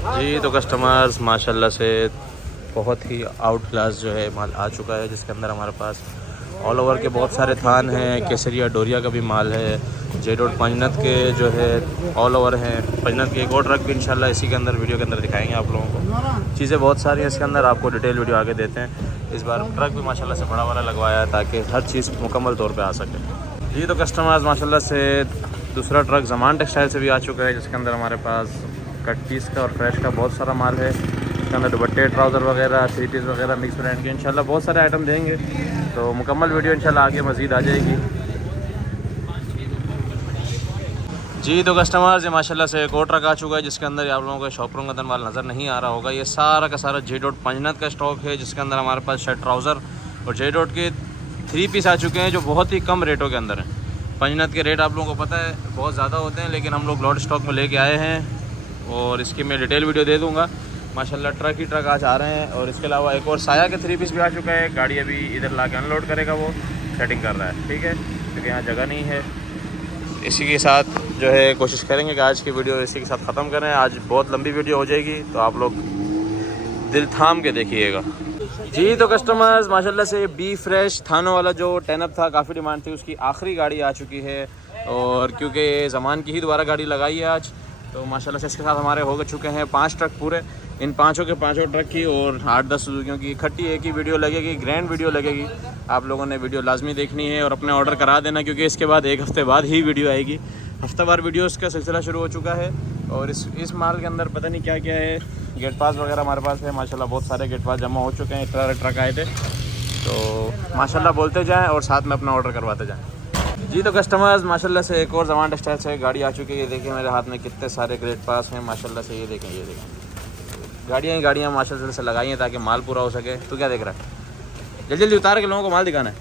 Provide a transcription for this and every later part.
जी तो कस्टमर्स माशाल्लाह से बहुत ही आउट क्लास जो है माल आ चुका है, जिसके अंदर हमारे पास ऑल ओवर के बहुत सारे थान हैं, केसरिया डोरिया का भी माल है, जेडोट पंजनत के जो है ऑल ओवर हैं। पंजनत के एक और ट्रक भी इंशाल्लाह इसी के अंदर वीडियो के अंदर दिखाएंगे आप लोगों को। चीज़ें बहुत सारी हैं इसके अंदर, आपको डिटेल वीडियो आगे देते हैं। इस बार ट्रक भी माशाल्लाह से बड़ा वाला लगवाया है ताकि हर चीज़ मुकम्मल तौर पर आ सके। जी तो कस्टमर्स माशाल्लाह से दूसरा ट्रक ज़मान टेक्सटाइल से भी आ चुका है, जिसके अंदर हमारे पास कट पीस का और फ्रेश का बहुत सारा माल है। इसके अंदर दुपट्टे, ट्राउज़र वगैरह, थ्री पीस वगैरह मिक्स ब्रांड के इंशाल्लाह बहुत सारे आइटम देंगे, तो मुकम्मल वीडियो इंशाल्लाह आगे मज़ीद आ जाएगी। जी तो कस्टमर्स ये माशाल्लाह से एक और ट्रक आ चुका है, जिसके अंदर आप लोगों को शॉपरों का माल नज़र नहीं आ रहा होगा। ये सारा का सारा जेडोट पंजनत का स्टॉक है, जिसके अंदर हमारे पास शर्ट, ट्राउज़र और जेडोट के थ्री पीस आ चुके हैं, जो बहुत ही कम रेटों के अंदर हैं। पंजनत के रेट आप लोगों को पता है बहुत ज़्यादा होते हैं, लेकिन हम लोग लॉट स्टॉक में लेके आए हैं और इसकी मैं डिटेल वीडियो दे दूँगा। माशाल्लाह ट्रक ही ट्रक आज आ रहे हैं। और इसके अलावा एक और साया के थ्री पीस भी आ चुका है। गाड़ी अभी इधर ला के अनलोड करेगा, वो सेटिंग कर रहा है, ठीक है, क्योंकि यहाँ जगह नहीं है। इसी के साथ जो है कोशिश करेंगे कि आज की वीडियो इसी के साथ ख़त्म करें। आज बहुत लंबी वीडियो हो जाएगी, तो आप लोग दिल थाम के देखिएगा। जी तो कस्टमर्स माशाल्लाह से बी फ्रेश थानों वाला जो टेनअप था, काफ़ी डिमांड थी, उसकी आखिरी गाड़ी आ चुकी है। और क्योंकि ज़मान की ही दोबारा गाड़ी लगाई है आज, तो माशाल्लाह से इसके साथ हमारे हो चुके हैं 5 ट्रक पूरे। इन पाँचों के पाँचों ट्रक की और 8-10 सुजुकियों की इकट्ठी एक ही वीडियो लगेगी, ग्रैंड वीडियो लगेगी। आप लोगों ने वीडियो लाजमी देखनी है और अपने ऑर्डर करा देना, क्योंकि इसके बाद एक हफ़्ते बाद ही वीडियो आएगी। हफ्तावार वीडियोस का सिलसिला शुरू हो चुका है। और इस माल के अंदर पता नहीं क्या क्या है। गेट पास वगैरह हमारे पास है, माशाल्लाह बहुत सारे गेट पास जमा हो चुके हैं। इतना ट्रक आए थे, तो माशाल्लाह बोलते जाएं और साथ में अपना ऑर्डर करवाते जाएं। जी तो कस्टमर्स माशाल्लाह से एक और ज़मान टेक्सटाइल से गाड़ी आ चुकी है। ये देखिए मेरे हाथ में कितने सारे ग्रेड पास हैं माशाल्लाह से। ये देखें गाड़ियाँ ही गाड़ियाँ माशाल्लाह से लगाई हैं ताकि माल पूरा हो सके। तो क्या देख रहा है, जल्दी जल्दी उतार के लोगों को माल दिखाना है।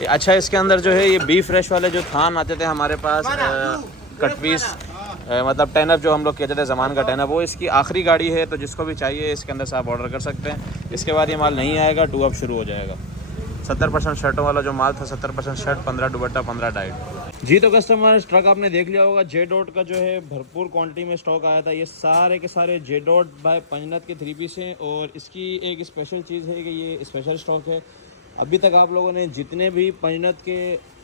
ये अच्छा, इसके अंदर जो है ये बी फ्रेश वाले जो थान आते थे हमारे पास, कट पीस मतलब टेनअप जो हम लोग कहते थे ज़मान का टेनअप, वो इसकी आखिरी गाड़ी है। तो जिसको भी चाहिए इसके अंदर से आप ऑर्डर कर सकते हैं। इसके बाद ये माल नहीं आएगा, टू अप शुरू हो जाएगा। 70% शर्टों वाला जो माल था, 70% शर्ट, 15 दुपट्टा, 15 डाइट। जी तो कस्टमर ट्रक आपने देख लिया होगा, जे डॉट का जो है भरपूर क्वांटिटी में स्टॉक आया था। ये सारे के सारे जे डॉट बाय पंजनत के थ्री पीस हैं। और इसकी एक स्पेशल चीज़ है कि ये स्पेशल स्टॉक है। अभी तक आप लोगों ने जितने भी पंजनत के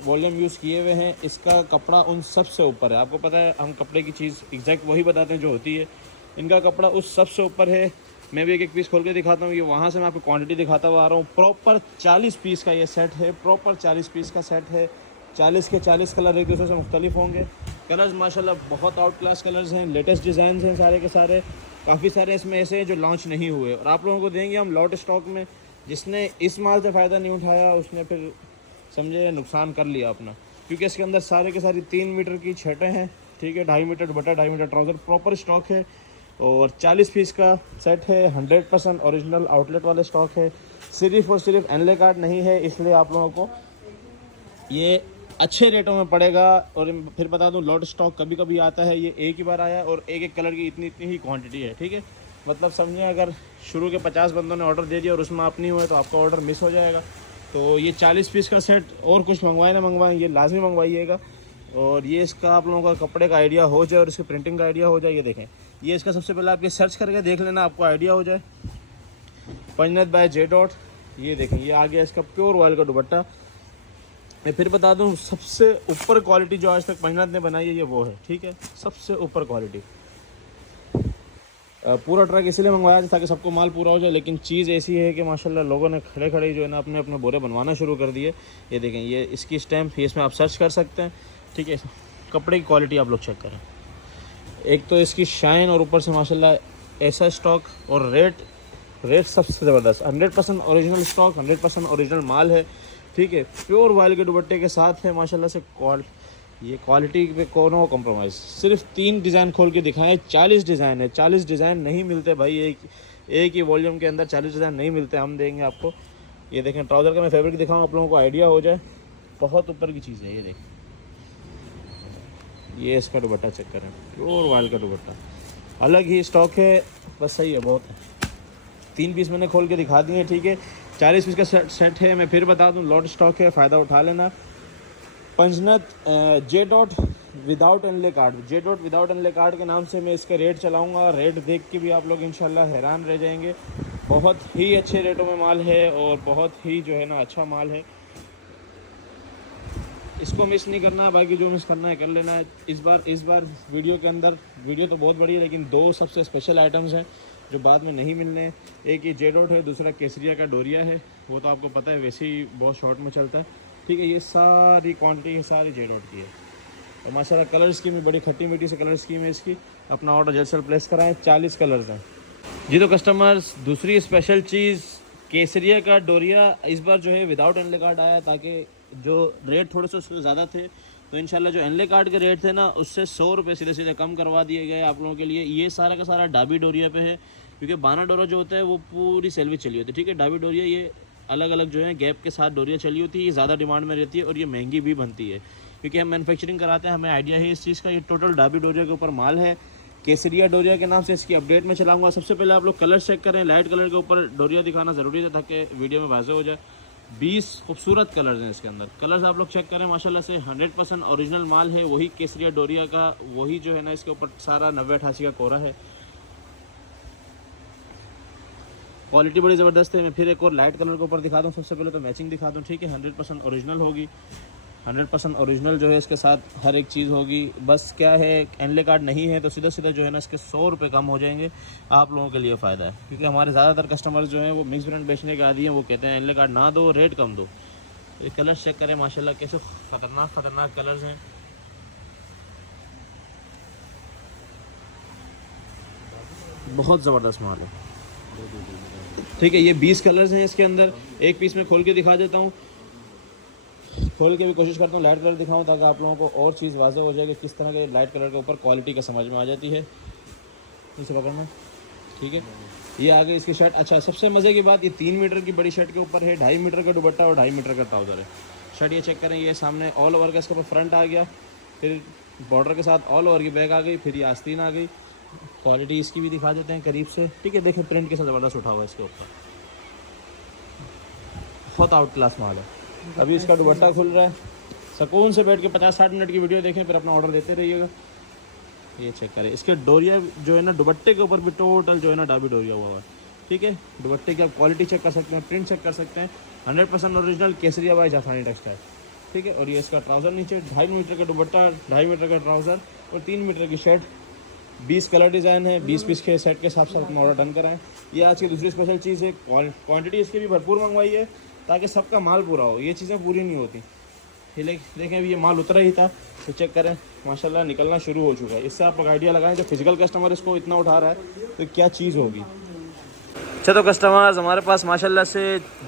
वॉल्यूम यूज़ किए हुए हैं, इसका कपड़ा उन सब से ऊपर है। आपको पता है हम कपड़े की चीज़ एग्जैक्ट वही बताते हैं जो होती है। इनका कपड़ा उस सब से ऊपर है। मैं भी एक एक पीस खोल के दिखाता हूँ। ये वहाँ से मैं आपको क्वांटिटी दिखाता हुआ आ रहा हूँ। प्रॉपर 40 पीस का ये सेट है, प्रॉपर 40 पीस का सेट है। 40 के 40 कलर एक दूसरे से मुख्तलिफ होंगे। कलर्स माशाल्लाह बहुत आउट क्लास कलर्स हैं, लेटेस्ट डिज़ाइन हैं सारे के सारे। काफ़ी सारे इसमें ऐसे हैं जो लॉन्च नहीं हुए और आप लोगों को देंगे हम लॉट स्टॉक में। जिसने इस माल से फ़ायदा नहीं उठाया उसने फिर समझे नुकसान कर लिया अपना, क्योंकि इसके अंदर सारे के सारी 3 मीटर की छटें हैं, ठीक है, 2.5 metre dupatta, 2.5 metre trouser, proper stock है। और 40 पीस का सेट है, 100% ओरिजिनल आउटलेट वाले स्टॉक है। सिर्फ और सिर्फ एनले कार्ड नहीं है, इसलिए आप लोगों को ये अच्छे रेटों में पड़ेगा। और फिर बता दूं लॉट स्टॉक कभी कभी आता है, ये एक ही बार आया और एक एक कलर की इतनी इतनी ही क्वांटिटी है, ठीक है। मतलब समझिए अगर शुरू के 50 बंदों ने ऑर्डर दे दिया और उसमें आप नहीं हुए तो आपका ऑर्डर मिस हो जाएगा। तो ये 40 पीस का सेट, और कुछ मंगवाए ना मंगवाएं, ये लाजमी मंगवाइएगा। और ये इसका आप लोगों का कपड़े का आइडिया हो जाए और इसकी प्रिंटिंग का आइडिया हो जाए। ये देखें, ये इसका सबसे पहले आप ये सर्च करके देख लेना, आपको आइडिया हो जाए। पंजनत बाय जे डॉट, ये देखें, ये आ गया इसका प्योर ऑयल का दुपट्टा। मैं फिर बता दूं सबसे ऊपर क्वालिटी जो आज तक पंजनत ने बनाई है ये वो है, ठीक है, सबसे ऊपर क्वालिटी। पूरा ट्रक इसलिए मंगवाया था ताकि सबको माल पूरा हो जाए, लेकिन चीज़ ऐसी है कि माशाल्लाह लोगों ने खड़े खड़े जो है ना अपने अपने बोरे बनवाना शुरू कर दिए। ये देखें, ये इसकी स्टैम्प, इसमें आप सर्च कर सकते हैं, ठीक है। कपड़े की क्वालिटी आप लोग चेक करें, एक तो इसकी शाइन और ऊपर से माशाल्लाह ऐसा स्टॉक। और रेट सबसे ज़बरदस्त, 100% ओरिजिनल स्टॉक, 100% ओरिजिनल माल है, ठीक है। प्योर वाइल के दुपट्टे के साथ है माशाल्लाह से। ये क्वालिटी पे कोनो कॉम्प्रोमाइज़। सिर्फ 3 डिज़ाइन खोल के दिखाएं, 40 डिज़ाइन है। 40 डिज़ाइन नहीं मिलते भाई, एक ही वॉल्यूम के अंदर 40 डिज़ाइन नहीं मिलते, हम देंगे आपको। ये देखें ट्राउज़र का मैं फैब्रिक दिखाऊं आप लोगों को आइडिया हो जाए, बहुत ऊपर की चीज़ है। ये देखें, ये इसका दुपट्टा चेक करें, प्योर वाइल का दुपट्टा, अलग ही स्टॉक है, बस सही है, बहुत है। 3 पीस मैंने खोल के दिखा दिए, ठीक है। 40 पीस का सेट है। मैं फिर बता दूं लॉट स्टॉक है, फ़ायदा उठा लेना। पंजनत जे डॉट विदाउट एनले कार्ड, जे डॉट विदाउट एनले कार्ड के नाम से मैं इसका रेट चलाऊँगा। रेट देख के भी आप लोग इंशाल्लाह हैरान रह जाएंगे। बहुत ही अच्छे रेटों में माल है और बहुत ही जो है ना अच्छा माल है। इसको मिस नहीं करना, बाकी जो मिस करना है कर लेना है। इस बार वीडियो के अंदर, वीडियो तो बहुत बड़ी है लेकिन दो सबसे स्पेशल आइटम्स हैं जो बाद में नहीं मिलने। एक ये जे डॉट है, दूसरा केसरिया का डोरिया है। वो तो आपको पता है वैसे ही बहुत शॉर्ट में चलता है, ठीक है। ये सारी क्वांटिटी है, सारी जे डॉट की है। और माशाल्लाह कलर स्कीम है, बड़ी खट्टी मीठी से कलर स्कीम है इसकी। अपना ऑर्डर जल्द से प्लेस कराएँ। 40 कलर्स हैं जी। तो कस्टमर्स, दूसरी स्पेशल चीज़ केसरिया का डोरिया इस बार जो है विदाउट एनले कार्ड आया, ताकि जो रेट थोड़े से उससे ज़्यादा थे तो इंशाल्लाह जो एनले कार्ड के रेट थे ना उससे 100 रुपये सीधे सीधे कम करवा दिए गए आप लोगों के लिए। ये सारा का सारा डाबी डोरिया पे है, क्योंकि बाना डोरा जो होता है वो पूरी सेल्वेज चली होती है, ठीक है। डाबी डोरिया ये अलग अलग जो है गैप के साथ डोरिया चली होती है, ये ज़्यादा डिमांड में रहती है और ये महंगी भी बनती है, क्योंकि हम मैन्युफैक्चरिंग कराते हैं, हमें आइडिया है इस चीज़ का। ये टोटल डाबी डोरिया के ऊपर माल है। केसरिया डोरिया के नाम से इसकी अपडेट में चलाऊँगा। सबसे पहले आप लोग कलर चेक करें। लाइट कलर के ऊपर डोरिया दिखाना ज़रूरी था ताकि वीडियो में वाज़ेह हो जाए। 20 खूबसूरत कलर्स हैं इसके अंदर। कलर्स आप लोग चेक करें माशाल्लाह से 100% ओरिजिनल माल है। वही केसरिया डोरिया का, वही जो है ना इसके ऊपर सारा 90-88 का कोरा है। क्वालिटी बड़ी ज़बरदस्त है। मैं फिर एक और लाइट कलर के ऊपर दिखा दूँ। सबसे पहले तो मैचिंग दिखा दूँ, ठीक है। 100% ओरिजिनल होगी। 100% ओरिजिनल जो है इसके साथ हर एक चीज़ होगी। बस क्या है, एनले कार्ड नहीं है तो सीधा सीधा जो है ना इसके 100 रुपये कम हो जाएंगे। आप लोगों के लिए फ़ायदा है, क्योंकि हमारे ज़्यादातर कस्टमर्स जो हैं वो मिक्स ब्रांड बेचने के आदी हैं। वो कहते हैं एनले कार्ड ना दो, रेट कम दो। तो ये कलर्स चेक करें माशाल्लाह कैसे ख़तरनाक कलर्स हैं। बहुत ज़बरदस्त माल है, ठीक है। ये 20 कलर्स हैं इसके अंदर। एक पीस में खोल के दिखा देता हूँ। खोल के भी कोशिश करता हूँ लाइट कलर दिखाऊँ ताकि आप लोगों को और चीज़ वाज़ेह हो जाए कि किस तरह के लाइट कलर के ऊपर क्वालिटी का समझ में आ जाती है। इसे पकड़ना, ठीक है। ये आ गई इसकी शर्ट। अच्छा, सबसे मज़े की बात, ये 3 मीटर की बड़ी शर्ट के ऊपर है 2.5 मीटर का दुपट्टा और 2.5 मीटर का ट्राउज़र है। शर्ट ये चेक करें, ये सामने ऑल ओवर का इसके ऊपर फ्रंट आ गया, फिर बॉर्डर के साथ ऑल ओवर की बैक आ गई, फिर ये आस्तीन आ गई। क्वालिटी इसकी भी दिखा देते हैं करीब से, ठीक है। देखें प्रिंट कैसा ज़बरदस्त उठा हुआ है इसके ऊपर, बहुत आउट क्लास माल है। अभी इसका दुपट्टा खुल रहा है। सुकून से बैठ के 50-60 मिनट की वीडियो देखें, फिर अपना ऑर्डर देते रहिएगा। ये चेक करें, इसके डोरिया जो है ना दुपट्टे के ऊपर भी टोटल जो है ना डाबी डोरिया हुआ है, ठीक है। दुपट्टे की आप क्वालिटी चेक कर सकते हैं, प्रिंट चेक कर सकते हैं। 100% ओरिजिनल केसरिया बाय जाफरानी टेक्सटाइल, ठीक है। और ये इसका ट्राउज़र नीचे 2.5 मीटर का दुपट्टा, 2.5 मीटर का ट्राउज़र और 3 मीटर की शर्ट। 20 कलर डिज़ाइन है। 20 पीस के सेट के हिसाब से अपना ऑर्डर डन कराएँ। ये आज की दूसरी स्पेशल चीज़ है। क्वान्टिटी इसकी भी भरपूर मंगवाई है ताकि सबका माल पूरा हो। ये चीज़ें पूरी नहीं होती। देखें अभी ये माल उतरा ही था तो चेक करें माशाल्लाह निकलना शुरू हो चुका है। इससे आप लोग आइडिया लगाएं, जब फिजिकल कस्टमर इसको इतना उठा रहा है तो क्या चीज़ होगी। अच्छा, तो कस्टमर्स हमारे पास माशाल्लाह से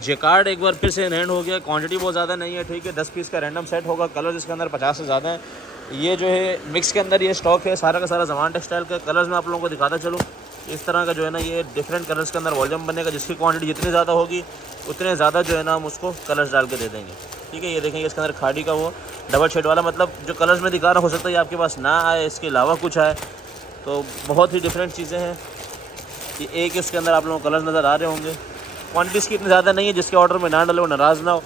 जेकार्ड एक बार फिर से एंड हो गया। क्वांटिटी बहुत ज़्यादा नहीं है, ठीक है। 10 पीस का रैंडम सेट होगा। कलर इसके अंदर 50 से ज़्यादा हैं। ये जो है मिक्स के अंदर ये स्टॉक है सारा का सारा जमान टेक्सटाइल का। कलर्स में आप लोगों को दिखाता चलूँ, इस तरह का जो है ना ये डिफरेंट कलर्स के अंदर वॉल्यूम बनेगा। जिसकी क्वांटिटी जितनी ज़्यादा होगी उतने ज़्यादा जो है ना हम उसको कलर्स डाल के दे देंगे, ठीक है। ये देखेंगे इसके अंदर खाड़ी का वो डबल शेड वाला, मतलब जो कलर्स में दिखा रहा हो सकता है ये आपके पास ना आए, इसके अलावा कुछ आए। तो बहुत ही डिफरेंट चीज़ें हैं। ये एक इसके अंदर आप लोगों को कलर्स नज़र आ रहे होंगे। क्वान्टिटी इसकी इतनी ज़्यादा नहीं है जिसके ऑर्डर में ना डाले वो नाराज़ ना हो,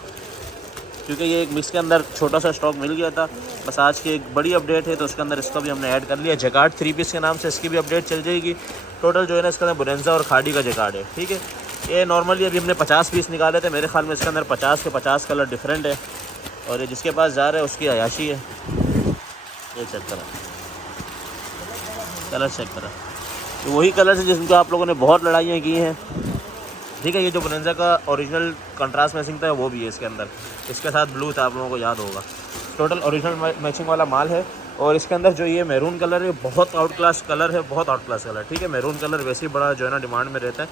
क्योंकि ये एक मिक्स के अंदर छोटा सा स्टॉक मिल गया था। बस आज की एक बड़ी अपडेट है तो उसके अंदर इसका भी हमने ऐड कर लिया। जैकार्ड 3 पीस के नाम से इसकी भी अपडेट चल जाएगी। टोटल जो है ना इसके अंदर बोरेंजा और खाड़ी का जैकार्ड है, ठीक है। ये नॉर्मली अभी हमने 50 पीस निकाले थे। मेरे ख्याल में इसके अंदर 50 के 50 कलर डिफरेंट है। और ये जिसके पास जा रहा है उसकी अयाशी है। ये चेक करा, कलर चेक करा, तो वही कलर है जिसको आप लोगों ने बहुत लड़ाइयाँ की हैं, ठीक है। ये जो बोरेंजा का ओरिजिनल कंट्रास्ट मैचिंग था वो भी है इसके अंदर। इसके साथ ब्लू था, आप लोगों को याद होगा। टोटल ओरिजिनल मैचिंग वाला माल है। और इसके अंदर जो ये मैरून कलर है बहुत आउट क्लास कलर है, बहुत आउट क्लास कलर, ठीक है। मैरून कलर वैसे ही बड़ा जो है ना डिमांड में रहता है।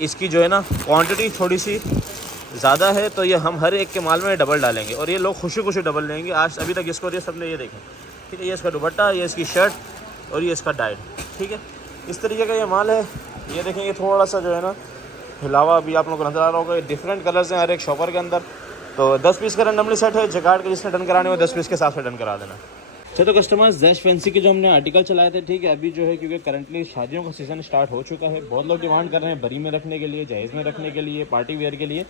इसकी जो है ना क्वांटिटी थोड़ी सी ज़्यादा है तो ये हम हर एक के माल में डबल डालेंगे और ये लोग खुशी खुशी डबल लेंगे। आज अभी तक इसको ये सबने ये देखें, ठीक है। ये इसका दुपट्टा, ये इसकी शर्ट और ये इसका डाइट, ठीक है। इस तरीके का ये माल है। ये देखें, ये थोड़ा सा जो है ना हिलावा अभी आप लोगों को नज़र आ रहा होगा। ये डिफरेंट कलर्स हैं हर एक शॉपर के अंदर। तो 10 पीस का रैंडमली सेट है। जैकार्ड का जिसने डन कराने वो 10 पीस के हिसाब से डन करा देना। अच्छा तो कस्टमर्स जैश फैंसी के जो हमने आर्टिकल चलाए थे, ठीक है, अभी जो है क्योंकि करंटली शादियों का सीज़न स्टार्ट हो चुका है, बहुत लोग डिमांड कर रहे हैं बरी में रखने के लिए, जहेज़ में रखने के लिए, पार्टी वेयर के लिए,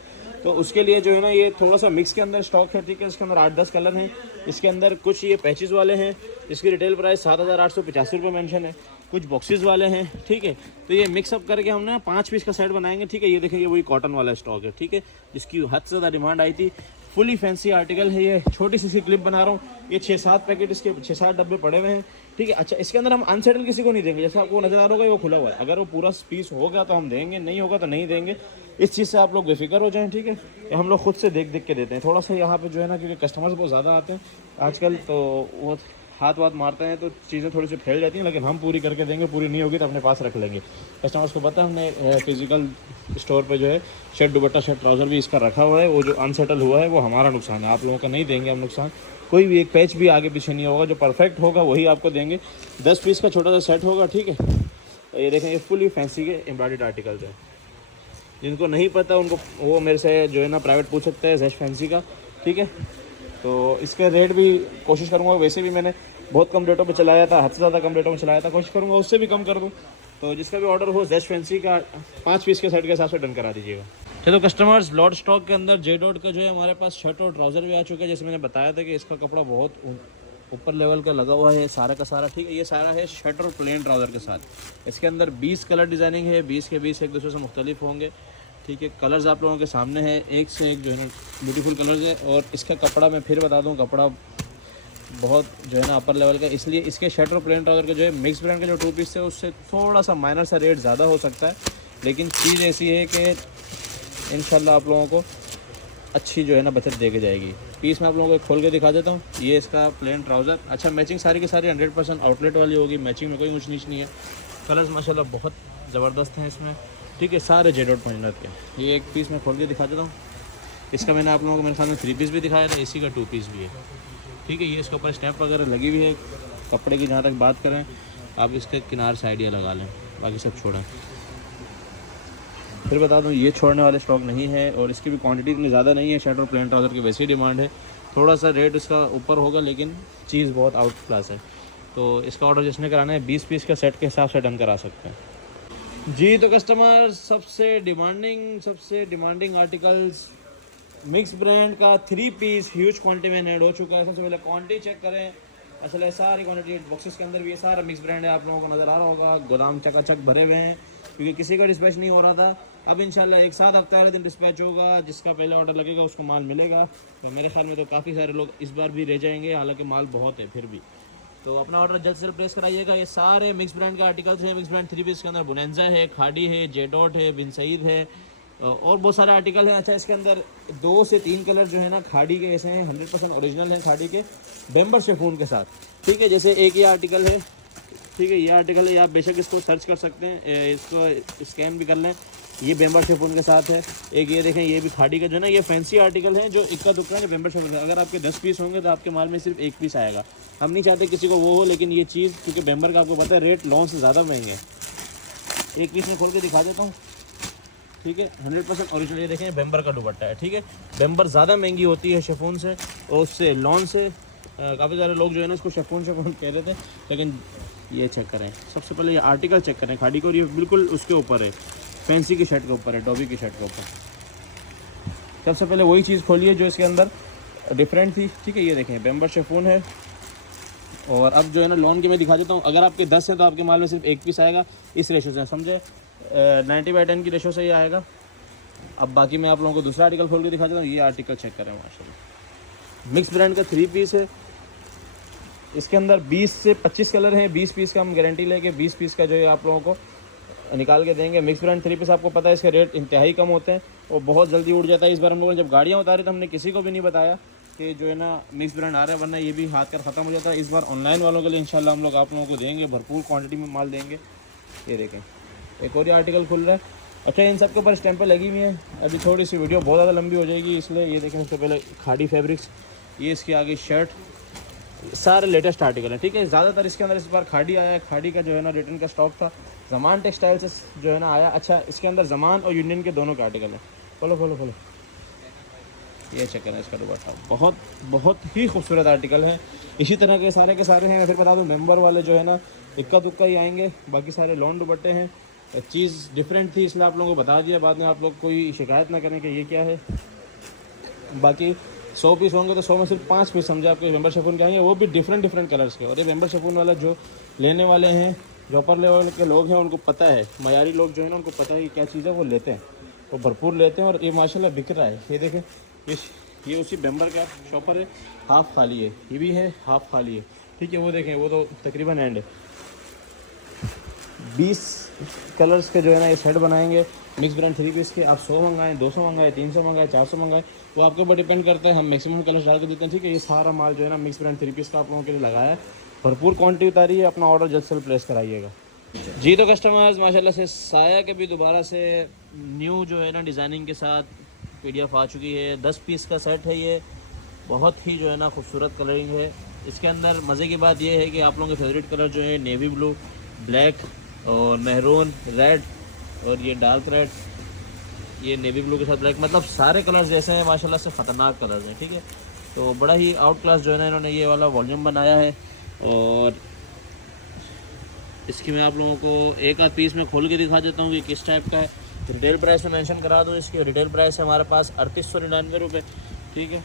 तो उसके लिए जो है ना ये थोड़ा सा मिक्स के अंदर स्टॉक है, ठीक है। इसके अंदर 8-10 कलर हैं। इसके अंदर कुछ ये पैचेस वाले हैं, इसकी रिटेल प्राइस 7,885 रुपये मेंशन है, कुछ बॉक्सेस वाले हैं, ठीक है। तो ये मिक्सअप करके हमने 5 पीस का सेट बनाएंगे, ठीक है। ये देखेंगे वही कॉटन वाला स्टॉक है, ठीक है, जिसकी हद से ज़्यादा डिमांड आई थी। फुली फैंसी आर्टिकल है ये, छोटी सी क्लिप बना रहा हूँ, ये 6-7 पैकेट इसके 6-7 डब्बे पड़े हुए हैं, ठीक है। अच्छा इसके अंदर हम अनसेटल किसी को नहीं देंगे, जैसे आपको नजर आ रहा होगा वो खुला हुआ है, अगर वो पूरा पीस होगा तो हम देंगे, नहीं होगा तो नहीं देंगे। इस चीज़ से आप लोग बेफिक्र हो जाएं, ठीक है। ये हम लोग खुद से देख के देते हैं। थोड़ा सा यहाँ पे जो है ना, क्योंकि कस्टमर्स बहुत ज़्यादा आते हैं आजकल, तो वो हाथ मारते हैं तो चीज़ें थोड़ी सी फैल जाती हैं, लेकिन हम पूरी करके देंगे, पूरी नहीं होगी तो अपने पास रख लेंगे। कस्टमर्स को पता है हमने फिजिकल स्टोर पे जो है शर्ट दुपट्टा शर्ट ट्राउज़र भी इसका रखा हुआ है, वो जो अनसेटल हुआ है वो हमारा नुकसान है, आप लोगों का नहीं देंगे हम नुकसान। कोई भी एक पैच भी आगे पीछे नहीं होगा, जो परफेक्ट होगा वही आपको देंगे। 10 पीस का छोटा सा सेट होगा, ठीक है। ये देखें, ये फुली फैंसी के एम्ब्रॉयडर्ड आर्टिकल्स हैं। जिनको नहीं पता उनको वो मेरे से जो है ना प्राइवेट पूछ सकते हैं जैश फैंसी का, ठीक है। तो इसके रेट भी कोशिश करूँगा, वैसे भी मैंने बहुत कम रेटों पे चलाया था, हद से ज़्यादा कम रेटों में चलाया था, कोशिश करूँगा उससे भी कम कर दूँ। तो जिसका भी ऑर्डर हो जैश फैंसी का 5 पीस के सेट के हिसाब से डन करा दीजिएगा। चलो कस्टमर्स, लॉट स्टॉक के अंदर जे डॉट का जो है हमारे पास शर्ट और ट्राउज़र भी आ चुका है। जैसे मैंने बताया था कि इसका कपड़ा बहुत ऊपर लेवल का लगा हुआ है सारा का सारा, ठीक है। ये सारा है शर्ट और प्लेन ट्राउज़र के साथ। इसके अंदर 20 कलर डिज़ाइनिंग है, 20 के 20 एक दूसरे से मुख्तलिफ होंगे, ठीक है। कलर्स आप लोगों के सामने है, एक से एक जो है ना ब्यूटीफुल कलर्स है। और इसका कपड़ा मैं फिर बता दूं, कपड़ा बहुत जो है ना अपर लेवल का, इसलिए इसके शर्ट और प्लेन ट्राउज़र के जो है मिक्स ब्रांड के जो 2 पीस है उससे थोड़ा सा माइनर सा रेट ज़्यादा हो सकता है, लेकिन चीज़ ऐसी है कि इंशाल्लाह आप लोगों को अच्छी जो है ना बचत दे के जाएगी। पीस मैं आप लोगों को खोल के दिखा देता हूँ। ये इसका प्लेन ट्राउज़र, अच्छा मैचिंग सारी की सारी 100% आउटलेट वाली होगी, मैचिंग में कोई ऊँच नीच नहीं है। कलर्स माशाल्लाह बहुत ज़बरदस्त हैं इसमें, ठीक है। सारे जे डॉट पंजनत के। ये एक पीस मैं खोल के दिखा देता हूँ। इसका मैंने आप लोगों को मेरे ख्याल में 3 पीस भी दिखाया था, इसी का 2 पीस भी है, ठीक है। ये इसके ऊपर स्टैम्प वगैरह लगी हुई है। कपड़े की जहाँ तक बात करें, आप इसके किनार से आइडिया लगा लें, बाकी सब छोड़ें। फिर बता दूं, ये छोड़ने वाले स्टॉक नहीं है, और इसकी भी क्वांटिटी इतनी ज़्यादा नहीं है। शर्ट और प्लेन ट्राउज़र की वैसी डिमांड है, थोड़ा सा रेट इसका ऊपर होगा, लेकिन चीज़ बहुत आउट क्लास है। तो इसका ऑर्डर जिसने कराना है 20 पीस का सेट के हिसाब से डन करा सकते हैं जी। तो कस्टमर, सबसे डिमांडिंग आर्टिकल्स मिक्स ब्रांड का 3 पीस ह्यूज क्वांटिटी में ऐड हो चुका है। सबसे पहले क्वांटिटी चेक करें। असल है सारी क्वांटिटी बॉक्सेस के अंदर भी ये सारा मिक्स ब्रांड है, आप लोगों को नज़र आ रहा होगा। गोदाम चकाचक भरे हुए हैं, क्योंकि किसी का डिस्पैच नहीं हो रहा था। अब इंशाल्लाह एक साथ हफ्ते वाले दिन डिस्पैच होगा, जिसका पहले ऑर्डर लगेगा उसको माल मिलेगा। तो मेरे ख्याल में तो काफ़ी सारे लोग इस बार भी रह जाएंगे, हालांकि माल बहुत है फिर भी। तो अपना ऑर्डर जल्द से जल्द प्लेस कराइएगा। ये सारे मिक्स ब्रांड के आर्टिकल्स हैं। मिक्स ब्रांड 3 पीस के अंदर बुनेंजा है, खाड़ी है, जे डॉट है, बिन सईद है, और बहुत सारे आर्टिकल हैं। अच्छा इसके अंदर 2 से 3 कलर जो है ना खाड़ी के ऐसे हैं, 100% ओरिजिनल हैं खाड़ी के, बेम्बर शेफून के साथ, ठीक है। जैसे एक ये आर्टिकल है, ठीक है, ये आर्टिकल है, आप बेशक इसको सर्च कर सकते हैं, इसको स्कैन भी कर लें। ये बेम्बर शेफून के साथ है। एक ये देखें, ये भी खाड़ी का जो है ना, ये फैंसी आर्टिकल है जो इक्का दुक्का जो बेम्बर शेफून है। अगर आपके 10 पीस होंगे तो आपके माल में सिर्फ 1 पीस आएगा। हम नहीं चाहते किसी को वो हो, लेकिन ये चीज़ क्योंकि बेम्बर का आपको पता है रेट लॉन से ज़्यादा महंगे हैं। एक पीस में खोल के दिखा देता हूँ, ठीक है। 100% ओरिजिनल, ये देखें बेम्बर का दुपट्टा है, ठीक है। बेम्बर ज़्यादा महंगी होती है शेफून से, और उससे लॉन से काफ़ी सारे लोग जो है ना इसको शेफून कह रहे थे, लेकिन ये चेक करें। सबसे पहले ये आर्टिकल चेक करें खाड़ी को, और ये बिल्कुल उसके ऊपर है, फैंसी की शर्ट के ऊपर है, डॉबी की शर्ट के ऊपर। सबसे पहले वही चीज़ खोलिए जो इसके अंदर डिफरेंट थी, ठीक है। ये देखें बेम्बर शेफून है, और अब जो है ना लॉन के मैं दिखा देता हूँ। अगर आपके 10 है तो आपके माल में सिर्फ 1 पीस आएगा, इस रेशो से समझे, 90/10 की रेशो से ये आएगा। अब बाकी मैं आप लोगों को दूसरा आर्टिकल खोल के दिखा देता हूँ। ये आर्टिकल चेक करें, माशाल्लाह मिक्स ब्रांड का 3 पीस है। इसके अंदर 20 से 25 कलर हैं। 20 पीस का हम गारंटी लेके 20 पीस का जो है आप लोगों को निकाल के देंगे। मिक्स ब्रांड 3 पीस आपको पता है इसके रेट इंतहाई कम होते हैं और बहुत जल्दी उड़ जाता है। इस बार हम लोगों ने जब गाड़ियाँ उतारी तो हमने किसी को भी नहीं बताया कि जो है ना मिक्स ब्रांड आ रहा है, वरना ये भी हाथ कर ख़त्म हो जाता है। इस बार ऑनलाइन वालों के लिए इंशाल्लाह हम लोग आप लोगों को देंगे, भरपूर क्वांटिटी में माल देंगे। ये देखें एक और ये आर्टिकल खुल रहा है। अच्छा इन सब के ऊपर स्टैंपें लगी हुई हैं। अभी थोड़ी सी वीडियो बहुत ज़्यादा लंबी हो जाएगी, इसलिए ये देखें। सबसे पहले खाड़ी फैब्रिक्स, ये इसकी आगे शर्ट, सारे लेटेस्ट आर्टिकल है, ठीक है। ज़्यादातर इसके अंदर इस बार खाड़ी आया है। खाड़ी का जो है ना रिटर्न का स्टॉक था, ज़मान टेक्सटाइल से जो है ना आया। अच्छा इसके अंदर ज़मान और यूनियन के दोनों के आर्टिकल है। खोलो खोलो खोलो, ये चेक करें इसका दुपट्टा, बहुत बहुत ही खूबसूरत आर्टिकल है। इसी तरह के सारे हैं। फिर बता दूँ मेंबर वाले जो है ना इक्का दुक्का ही आएंगे, बाकी सारे लॉन दुपट्टे हैं। चीज़ डिफरेंट थी इसलिए आप लोगों को बता दिया, बाद में आप लोग कोई शिकायत ना करें कि ये क्या है। बाकी 100 पीस होंगे तो 100 में सिर्फ 5 पीस समझे आपके मेंबर शिफॉन के आएंगे, वो भी डिफरेंट कलर्स के। और ये मेंबर शिफॉन वाला जो लेने वाले हैं, जो अपर लेवल के लोग हैं, उनको पता है, मयारी लोग जो है ना उनको पता है कि क्या चीज़ है, वो लेते हैं, वो भरपूर लेते हैं। और ये माशाल्लाह बिक रहा है। ये देखें, ये उसी मेंबर का शॉपर है, हाफ़ खाली है, ये भी है हाफ़ खाली है, ठीक है। वो देखें, वो तो तकरीबन एंड है। 20 कलर्स के जो है ना ये सेट बनाएंगे मिक्स ब्रांड 3 पीस के। आप 100 मंगाएं, 200 मंगाएं, 300 मंगाएं, 400 मंगाएं, वो आपके ऊपर डिपेंड करता है। हम मैक्सिमम कलर्स डाल के देते हैं, ठीक है। ये सारा माल जो है ना मिक्स ब्रांड 3 पीस का आप लोगों के लिए लगाया है, भरपूर क्वांटिटी उतारी है। अपना ऑर्डर जल्द से प्लेस कराइएगा जी। तो कस्टमर्स माशाल्लाह से साया के भी दोबारा से न्यू जो है ना डिज़ाइनिंग के साथ PDF आ चुकी है। 10 पीस का सेट है ये, बहुत ही जो है ना खूबसूरत कलरिंग है इसके अंदर। मज़े की बात ये है कि आप लोगों के फेवरेट कलर जो है नेवी ब्लू, ब्लैक और मेहरून, रेड और ये डार्क रेड, ये नेवी ब्लू के साथ ब्लैक, मतलब सारे कलर्स जैसे हैं माशाल्लाह से ख़तरनाक कलर्स हैं, ठीक है। तो बड़ा ही आउट क्लास जो है ना इन्होंने ये वाला वॉल्यूम बनाया है। और इसकी मैं आप लोगों को एक आध पीस में खोल के दिखा देता हूँ कि किस टाइप का है। रिटेल प्राइस में मेंशन करा दूँ, इसकी रिटेल प्राइस है हमारे पास 3899 रुपये, ठीक है।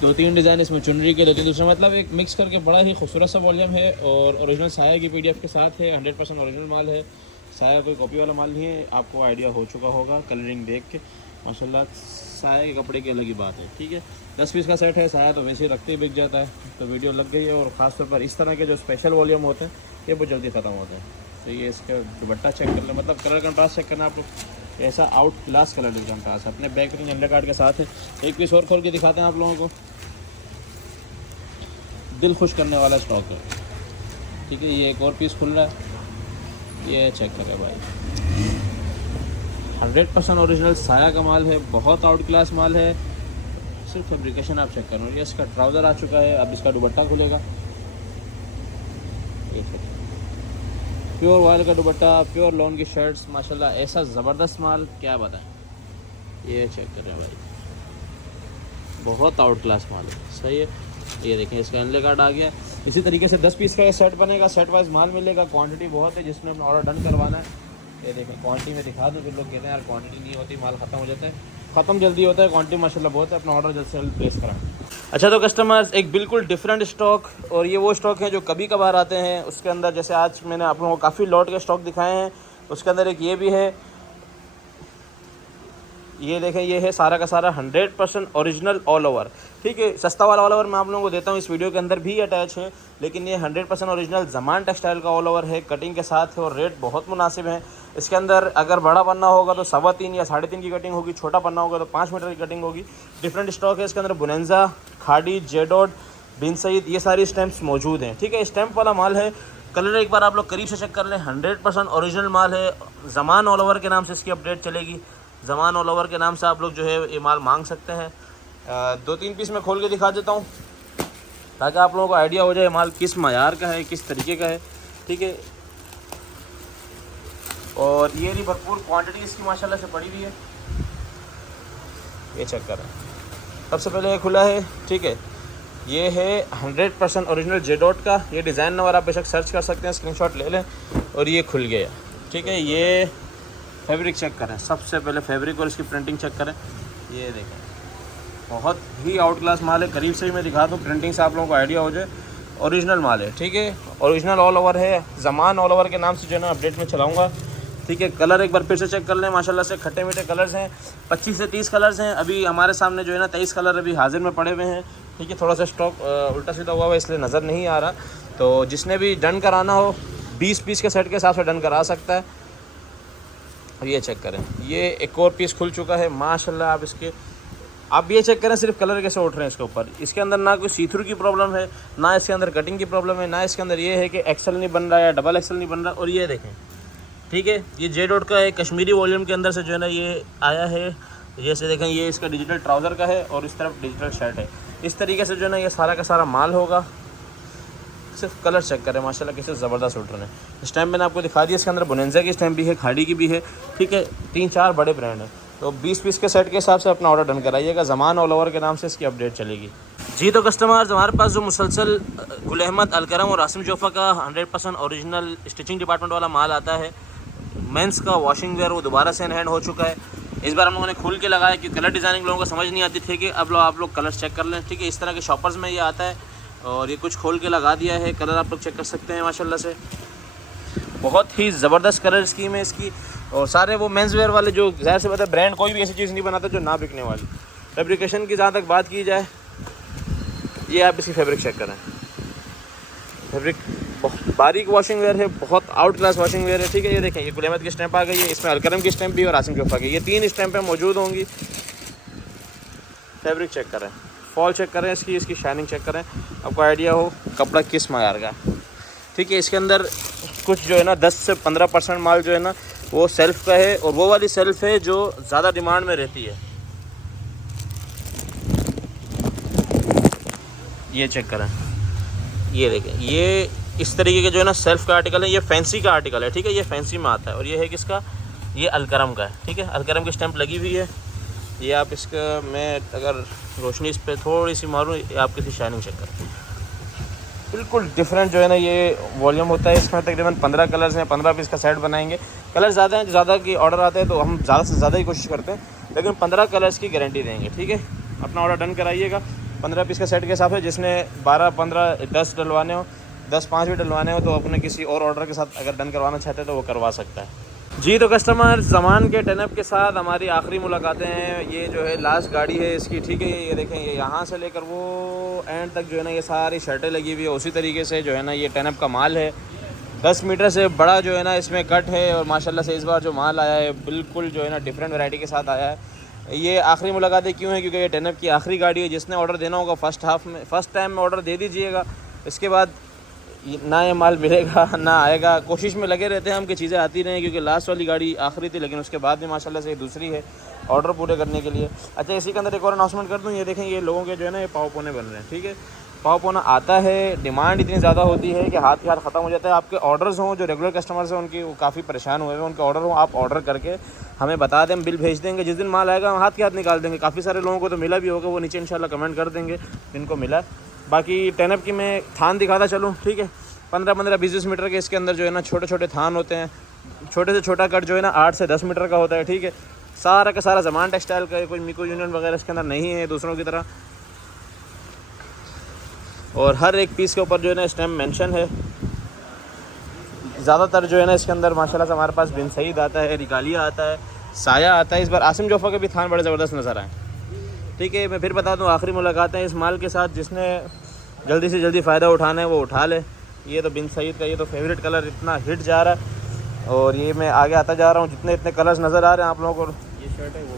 2-3 डिज़ाइन इसमें चुनरी के, 2-3 दूसरा, मतलब एक मिक्स करके बड़ा ही खूबसूरत सा वॉल्यूम है। और ओरिजिनल साया की PDF के साथ है, 100% ओरिजिनल माल है। साया कोई कॉपी वाला माल नहीं है, आपको आइडिया हो चुका होगा कलरिंग देख के। माशाल्लाह साया के कपड़े की अलग ही बात है, ठीक है। 10 पीस का सेट है। साया तो वैसे ही रखते ही बिक जाता है, तो वीडियो लग गई है। और ख़ासतौर पर इस तरह के जो स्पेशल वॉल्यूम होते हैं ये बहुत जल्दी ख़त्म होते हैं। तो ये इसका दुपट्टा चेक कर लें, मतलब कलर कंट्रास्ट चेक करना आप लोग, ऐसा आउट क्लास कलर कंट्रास्ट अपने बैक अंडर कार्ड के साथ है। एक पीस और खोल के दिखाते हैं आप लोगों को, दिल खुश करने वाला स्टॉक है, ठीक है। ये एक और पीस खुल रहा है, ये चेक करें भाई, 100% ओरिजिनल साया का माल है, बहुत आउट क्लास माल है। सिर्फ फैब्रिकेशन आप चेक करो। ये इसका ट्राउज़र आ चुका है, अब इसका दुपट्टा खुलेगा। प्योर वायल का दुपट्टा, प्योर लॉन की शर्ट्स, माशाल्लाह ऐसा ज़बरदस्त माल क्या बताएं। ये चेक करें भाई, बहुत आउट क्लास माल है, सही है। ये देखें, इसका एनले कार्ड आ गया। इसी तरीके से 10 पीस का ये सेट बनेगा, सेट वाइज माल मिलेगा। क्वांटिटी बहुत है, जिसमें अपना ऑर्डर डन करवाना है। ये देखें, क्वांटिटी में दिखा दूँ, फिर लोग कहते हैं यार क्वांटिटी नहीं होती, माल ख़त्म हो जाता है। ख़त्म जल्दी होता है, क्वांटिटी माशाल्लाह बहुत है। अपना ऑर्डर जल्द से जल्द प्लेस कराएं। अच्छा, तो कस्टमर्स एक बिल्कुल डिफरेंट स्टॉक, और ये वो स्टॉक है जो कभी कभार आते हैं। उसके अंदर जैसे आज मैंने आप लोगों को काफ़ी लॉट के स्टॉक दिखाए हैं, उसके अंदर एक ये भी है। ये देखें, ये है सारा का सारा 100% ओरिजिनल ऑल ओवर, ठीक है। सस्ता वाला ऑल ओवर मैं आप लोगों को देता हूँ, इस वीडियो के अंदर भी अटैच है, लेकिन ये 100% ओरिजिनल ज़मान टेक्सटाइल का ऑल ओवर है, कटिंग के साथ है और रेट बहुत मुनासिब है। इसके अंदर अगर बड़ा पन्ना होगा तो 3.25 या 3.5 की कटिंग होगी, छोटा पन्ना होगा तो 5 मीटर की कटिंग होगी। डिफरेंट स्टॉक है इसके अंदर। बुनेंजा, खाड़ी, जेडोड, बिन सईद, ये सारी स्टैम्प्स मौजूद हैं, ठीक है। स्टैम्प वाला माल है। कलर एक बार आप लोग करीब से चेक कर लें, 100% ओरिजिनल माल है। ज़मान ऑल ओवर के नाम से इसकी अपडेट चलेगी। ज़मान ऑल ओवर के नाम से आप लोग जो है ये माल मांग सकते हैं। 2-3 पीस में खोल के दिखा देता हूँ ताकि आप लोगों को आइडिया हो जाए माल किस मयार का है, किस तरीके का है, ठीक है। और ये भी भरपूर क्वांटिटी इसकी माशाल्लाह से पड़ी हुई है। ये चेक करें, सबसे पहले ये खुला है, ठीक है। ये है 100% ओरिजिनल जेडोट का। ये डिज़ाइन नंबर आप बेशक सर्च कर सकते हैं, स्क्रीनशॉट ले लें। और ये खुल गया, ठीक है। ये फैब्रिक चेक करें, सबसे पहले फैब्रिक और इसकी प्रिंटिंग चेक करें। ये देखें, बहुत ही आउट क्लास माल है। करीब से ही मैं दिखा दूँ, प्रिंटिंग से आप लोगों को आइडिया हो जाए। ओरिजिनल माल है, ठीक है। ओरिजिनल ऑल ओवर है। ज़मान ऑल ओवर के नाम से जो है ना अपडेट में चलाऊँगा, ठीक है। कलर एक बार फिर से चेक कर लें, माशाल्लाह से खट्टे मीठे कलर्स हैं। 25 से 30 कलर्स हैं। अभी हमारे सामने जो है ना 23 कलर अभी हाजिर में पड़े हुए हैं, ठीक है। थोड़ा सा स्टॉक उल्टा सीधा हुआ है इसलिए नज़र नहीं आ रहा। तो जिसने भी डन कराना हो 20 पीस के सेट के हिसाब से डन करा सकता है। ये चेक करें, ये एक और पीस खुल चुका है माशाल्लाह। आप ये चेक करें, सिर्फ कलर कैसे उठ रहे हैं इसके ऊपर। इसके अंदर ना कोई सी थ्रू की प्रॉब्लम है, ना इसके अंदर कटिंग की प्रॉब्लम है, ना इसके अंदर ये है कि एक्सल नहीं बन रहा है या डबल एक्सल नहीं बन रहा। और ये देखें, ठीक है, ये जे डॉट का है, कश्मीरी वॉल्यूम के अंदर से जो है ना ये आया है। जैसे देखें, ये इसका डिजिटल ट्राउज़र का है और इस तरफ डिजिटल शर्ट है। इस तरीके से जो है ना ये सारा का सारा माल होगा। सिर्फ कलर चेक करें, माशाल्लाह कैसे ज़बरदस्त उठ रहे हैं। स्टैम्प मैंने आपको दिखा दिया, इसके अंदर बुनेंजा की स्टैम्प भी है, खाड़ी की भी है, ठीक है। 3-4 बड़े ब्रांड हैं। तो 20 पीस के सेट के हिसाब से अपना ऑर्डर डन कराइएगा। ज़मान ऑल ओवर के नाम से इसकी अपडेट चलेगी। जी तो कस्टमर्स, हमारे पास जो मुसलसल गुल अहमद, अलकरम और आसिम जोफ़ा का 100% ओरिजिनल स्टिचिंग डिपार्टमेंट वाला माल आता है। मेंस का वॉशिंग वेयर वो दोबारा से इन हैंड हो चुका है। इस बार हम लोगों ने खोल के लगाया कि कलर डिज़ाइनिंग लोगों को समझ नहीं आती थी कि अब आप लोग कलर चेक कर लें। ठीक है, इस तरह के शॉपर्स में ये आता है और ये कुछ खोल के लगा दिया है। कलर आप लोग चेक कर सकते हैं माशाल्लाह से। बहुत ही ज़बरदस्त कलर स्कीम है इसकी। और सारे वो मेंस वेयर वाले जो ज़ाहिर से पता है ब्रांड कोई भी ऐसी चीज़ नहीं बनाता जो ना बिकने वाली। फैब्रिकेशन की जहाँ तक बात की जाए, ये आप इसकी फैब्रिक चेक करें। फैब्रिक बहुत बारीक वॉशिंग वेयर है, बहुत आउट क्लास वॉशिंग वेयर है। ठीक है, ये देखें, ये गुल अहमद की स्टैंप आ गई है, इसमें अलकरम की स्टैंप भी और आसिम जोफ़ा की, ये 3 स्टैंपें मौजूद होंगी। फैब्रिक चेक करें, फॉल चेक करें, इसकी शाइनिंग चेक करें, आपको आइडिया हो कपड़ा किस मयार का। ठीक है, इसके अंदर कुछ जो है ना 10 से 15% माल जो है ना वो सेल्फ़ का है और वो वाली सेल्फ़ है जो ज़्यादा डिमांड में रहती है। ये चेक करें, ये देखें, ये इस तरीके के जो है ना सेल्फ़ का आर्टिकल है। ये फैंसी का आर्टिकल है। ठीक है, ये फैंसी में आता है और ये है किसका, ये अलकरम का है। ठीक है, अलकरम की स्टैंप लगी हुई है। ये आप इसका, मैं अगर रोशनी इस पर थोड़ी सी मारूँ, आप किसी शाइनिंग चेक करें, बिल्कुल डिफरेंट जो है ना ये वॉल्यूम होता है। इसमें तकरीबन 15 कलर्स हैं, 15 पीस का सेट बनाएंगे। कलर ज़्यादा हैं, ज़्यादा की ऑर्डर आते हैं तो हम ज़्यादा से ज़्यादा ही कोशिश करते हैं, लेकिन 15 कलर्स की गारंटी देंगे। ठीक है, अपना ऑर्डर डन कराइएगा 15 पीस का सेट के हिसाब से। जिसने 12, 15, 10 डलवाने हो, 10, 5 भी डलवाने हो तो अपने किसी और ऑर्डर के साथ अगर डन करवाना चाहते हैं तो वो करवा सकता है। जी तो कस्टमर, ज़मान के 10 के साथ हमारी आखिरी मुलाकातें हैं। ये जो है लास्ट गाड़ी है इसकी। ठीक है, ये देखें, ये यहाँ से लेकर वो एंड तक जो है ना ये सारी शर्टें लगी हुई है। उसी तरीके से जो है ना ये 10 का माल है। 10 मीटर से बड़ा जो है ना इसमें कट है और माशाल्लाह से इस बार जो माल आया है बिल्कुल जो है ना डिफरेंट वैरायटी के साथ आया है। ये आखिरी मुलाकातें क्यों हैं, क्योंकि ये 10 की आखिरी गाड़ी है। जिसने ऑर्डर देना होगा फर्स्ट टाइम में ऑर्डर दे दीजिएगा। इसके बाद ना ये माल मिलेगा ना आएगा। कोशिश में लगे रहते हैं हम कि चीज़ें आती रहें, क्योंकि लास्ट वाली गाड़ी आखिरी थी, लेकिन उसके बाद भी माशाल्लाह से ये दूसरी है ऑर्डर पूरे करने के लिए। अच्छा, इसी के अंदर एक और अनाउंसमेंट कर दूँ, ये देखें, ये लोगों के जो है ना ये पाव पोने बन रहे हैं। ठीक है, पाव पोना आता है, डिमांड इतनी ज़्यादा होती है कि हाथ के हाथ ख़त्म हो जाता है। आपके ऑर्डर्स हों, जो रेगुलर कस्टमर्स हैं उनकी वो काफ़ी परेशान हुए हैं, उनके ऑर्डर हों, आप ऑर्डर करके हमें बता दें, हम बिल भेज देंगे। जिस दिन माल आएगा हम हाथ के हाथ निकाल देंगे। काफ़ी सारे लोगों को तो मिला भी होगा, वो नीचे इंशाल्लाह कमेंट कर देंगे जिनको मिला। बाकी 10 की मैं थान दिखाता चलूँ। ठीक है, 15-15, 20-20 मीटर के इसके अंदर जो है ना छोटे छोटे थान होते हैं। छोटे से छोटा कट जो है ना 8 से 10 मीटर का होता है। ठीक है, सारा का सारा ज़मान टेक्सटाइल का है, कोई मिको यूनियन वगैरह इसके अंदर नहीं है दूसरों की तरह। और हर एक पीस के ऊपर जो है ना स्टैम्प मेंशन है। ज़्यादातर जो है ना इसके अंदर माशाल्लाह से हमारे पास बिन सईद आता है, रिगालिया आता है, साया आता है। इस बार आसिम जोफ़ा के भी थान बड़े ज़बरदस्त नज़र आए। ठीक है, मैं फिर बता दूँ, आखिरी मुलाकात है इस माल के साथ। जिसने जल्दी से जल्दी फ़ायदा उठाना है वो उठा ले। ये तो बिन सईद का ये तो फेवरेट कलर इतना हिट जा रहा है और ये मैं आगे आता जा रहा हूँ। जितने इतने कलर्स नज़र आ रहे हैं आप लोगों को। ये शर्ट है, वो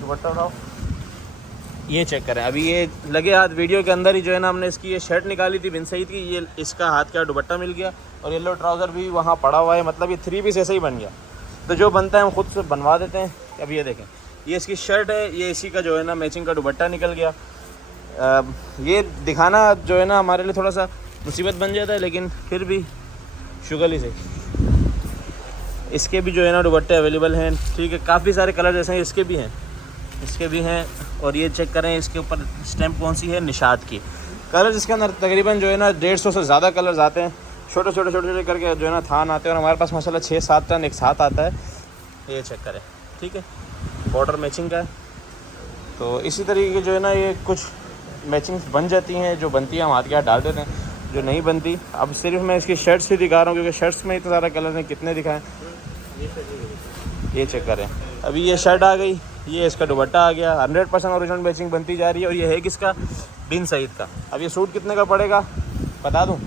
दुपट्टा उठाओ, ये चेक करें। अभी ये लगे हाथ वीडियो के अंदर ही जो है ना हमने इसकी ये शर्ट निकाली थी बिन सईद की। ये इसका हाथ का दुपट्टा मिल गया और येलो ट्राउज़र भी वहाँ पड़ा हुआ है। मतलब ये 3 पीस ऐसे ही बन गया। तो जो बनता है हम खुद से बनवा देते हैं। अभी ये देखें, ये इसकी शर्ट है, ये इसी का जो है ना मैचिंग का दुपट्टा निकल गया। ये दिखाना जो है ना हमारे लिए थोड़ा सा मुसीबत बन जाता है, लेकिन फिर भी शुगर ही से इसके भी जो है ना दुपट्टे अवेलेबल हैं। ठीक है, काफ़ी सारे कलर जैसे हैं, इसके भी हैं। और ये चेक करें, इसके ऊपर स्टैम्प कौन सी है, निशात की। कलर इसके अंदर तकरीबन जो है ना 150 से ज़्यादा कलर्स आते हैं। छोटे छोटे करके जो है ना थान आते हैं और हमारे पास माशाल्लाह 6-7 टन एक साथ आता है। ये चेक करें। ठीक है, बॉर्डर मैचिंग का है। तो इसी तरीके के जो है ना ये कुछ मैचिंग्स बन जाती हैं। जो बनती है हम हाथ के हाथ डाल देते हैं, जो नहीं बनती। अब सिर्फ मैं इसकी शर्ट्स ही दिखा रहा हूँ, क्योंकि शर्ट्स में इतने सारे कलर हैं, कितने दिखाएं। ये चेक करें, अभी ये शर्ट आ गई, ये इसका दुपट्टा आ गया। 100% ओरिजिनल मैचिंग बनती जा रही है। और ये है किसका, बिन सईद का। अब ये सूट कितने का पड़ेगा बता दूँ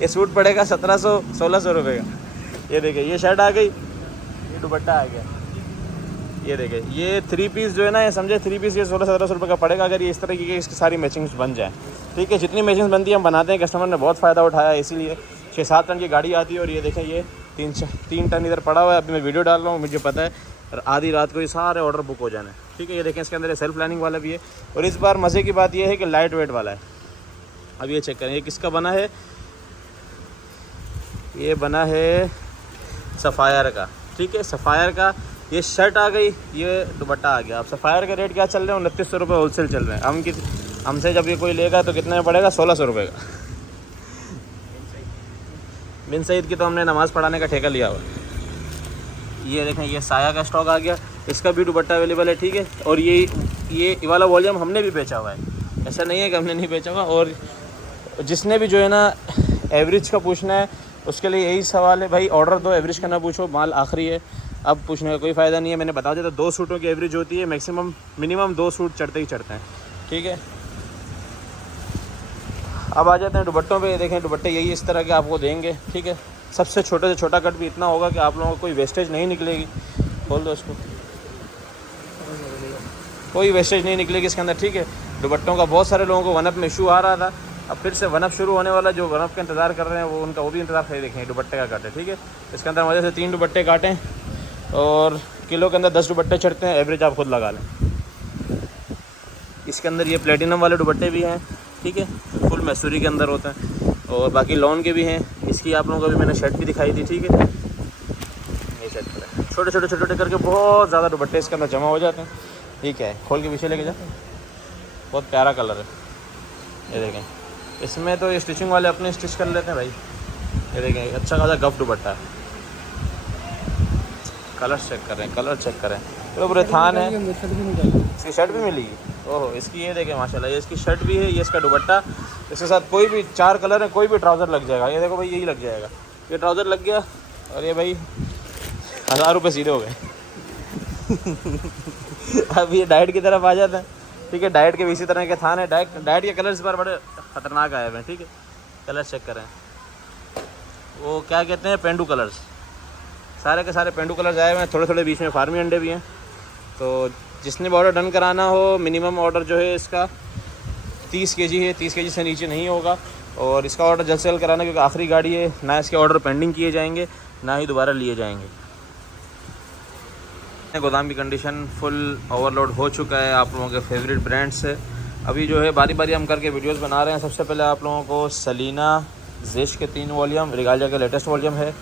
ये सूट पड़ेगा 1700-1600 रुपये का। ये देखिए, ये शर्ट आ गई, ये दुपट्टा आ गया। ये देखें, ये 3 पीस जो है ना, ये समझे 3 पीस ये 1600-1700 रुपये का पड़ेगा, अगर ये इस तरह की इसकी सारी मैचिंग्स बन जाए। ठीक है, जितनी मैचिंग्स बनती है हम बनाते हैं। कस्टमर ने बहुत फ़ायदा उठाया, इसीलिए 6-7 टन की गाड़ी आती है। और ये देखें, ये 3 टन इधर पड़ा हुआ है। अभी मैं वीडियो डाल रहा हूँ, मुझे पता है और आधी रात को ये सारे ऑर्डर बुक हो जाना है। ठीक है, ये देखें, इसके अंदर सेल्फ लाइनिंग वाला भी है। और इस बार मज़े की बात यह है कि लाइट वेट वाला है। अब ये चेक करें, ये किसका बना है, ये बना है सफ़ायर का। ठीक है, सफ़ायर का ये शर्ट आ गई, ये दुपट्टा आ गया। अब सफ़ायर के रेट क्या चल रहे हैं? 2900 रुपये होलसेल चल रहे हैं। हमसे जब ये कोई लेगा तो कितने में पड़ेगा? 1600 रुपये का। बिन सईद की तो हमने नमाज़ पढ़ाने का ठेका लिया हुआ। ये देखें, ये साया का स्टॉक आ गया, इसका भी दुपट्टा अवेलेबल है, ठीक है। और ये वाला वॉल्यूम हमने भी बेचा हुआ है, ऐसा नहीं है कि हमने नहीं बेचा हुआ। और जिसने भी जो है ना एवरेज का पूछना है, उसके लिए यही सवाल है भाई, ऑर्डर दो, एवरेज का ना पूछो, माल आखिरी है, अब पूछने का कोई फ़ायदा नहीं है। मैंने बता दिया था 2 सूटों की एवरेज होती है, मिनिमम 2 सूट चढ़ते ही चढ़ते हैं, ठीक है। अब आ जाते हैं दुपट्टों पे। देखें, दुपट्टे यही इस तरह के आपको देंगे, ठीक है। सबसे छोटे से छोटा कट भी इतना होगा कि आप लोगों को कोई वेस्टेज नहीं निकलेगी। खोल दो इसको, कोई वेस्टेज नहीं निकलेगी इसके अंदर, ठीक है। दुपट्टों का बहुत सारे लोगों को वन अप में इशू आ रहा था, अब फिर से वन अप शुरू होने वाला। जो वन अप का इंतज़ार कर रहे हैं वो भी इंतज़ार कर देखें। दुपट्टे का काटे, ठीक है। इसके अंदर मज़े से 3 दुपट्टे काटें और किलो के अंदर 10 दुपट्टे चढ़ते हैं, एवरेज आप खुद लगा लें। इसके अंदर ये प्लेटिनम वाले दुपट्टे भी हैं, ठीक है, फुल मैसूरी के अंदर होते हैं। और बाकी लॉन के भी हैं। इसकी आप लोगों को भी मैंने शर्ट भी दिखाई थी, ठीक है। ये शर्ट पर छोटे छोटे करके बहुत ज़्यादा दुपट्टे इसके अंदर जमा हो जाते हैं। ठीक है, खोल के पीछे लेके जा, बहुत प्यारा कलर है। ये देखें, इसमें तो स्टिचिंग वाले अपने स्टिच कर लेते हैं भाई। ये देखें, अच्छा खासा गफ दुपट्टा है। कलर चेक करें, कलर चेक करें, तो पूरे थान है। इसकी शर्ट भी मिली, ओहो, इसकी ये देखें माशाल्लाह, ये इसकी शर्ट भी है, ये इसका दुपट्टा। इसके साथ कोई भी 4 कलर है, कोई भी ट्राउज़र लग जाएगा। ये देखो भाई, यही लग जाएगा, ये ट्राउज़र लग गया। और ये भाई 1000 रुपये सीधे हो गए। अब ये डाइट की तरफ आ जाता है, ठीक है। डाइट के भी इसी तरह के थान है। डाइट के कलर इस बार बड़े ख़तरनाक आए हुए हैं, ठीक है। कलर चेक करें, वो क्या कहते हैं, पेंडू कलर्स, सारे के सारे पेंडू कलर्स आए हुए हैं। थोड़े थोड़े बीच में फार्मी अंडे भी हैं। तो जिसने भी ऑर्डर डन कराना हो, मिनिमम ऑर्डर जो है इसका 30 kg है, 30 kg से नीचे नहीं होगा। और इसका ऑर्डर जल्द से जल्द कराना, क्योंकि आखिरी गाड़ी है, ना इसके ऑर्डर पेंडिंग किए जाएंगे, ना ही दोबारा लिए जाएंगे। गोदाम की कंडीशन फुल ओवरलोड हो चुका है आप लोगों के फेवरेट ब्रांड से। अभी जो है बारी बारी हम करके वीडियोस बना रहे हैं। सबसे पहले आप लोगों को सलीना जेश के 3 वॉल्यूम, रिगालिया के लेटेस्ट वॉल्यूम है,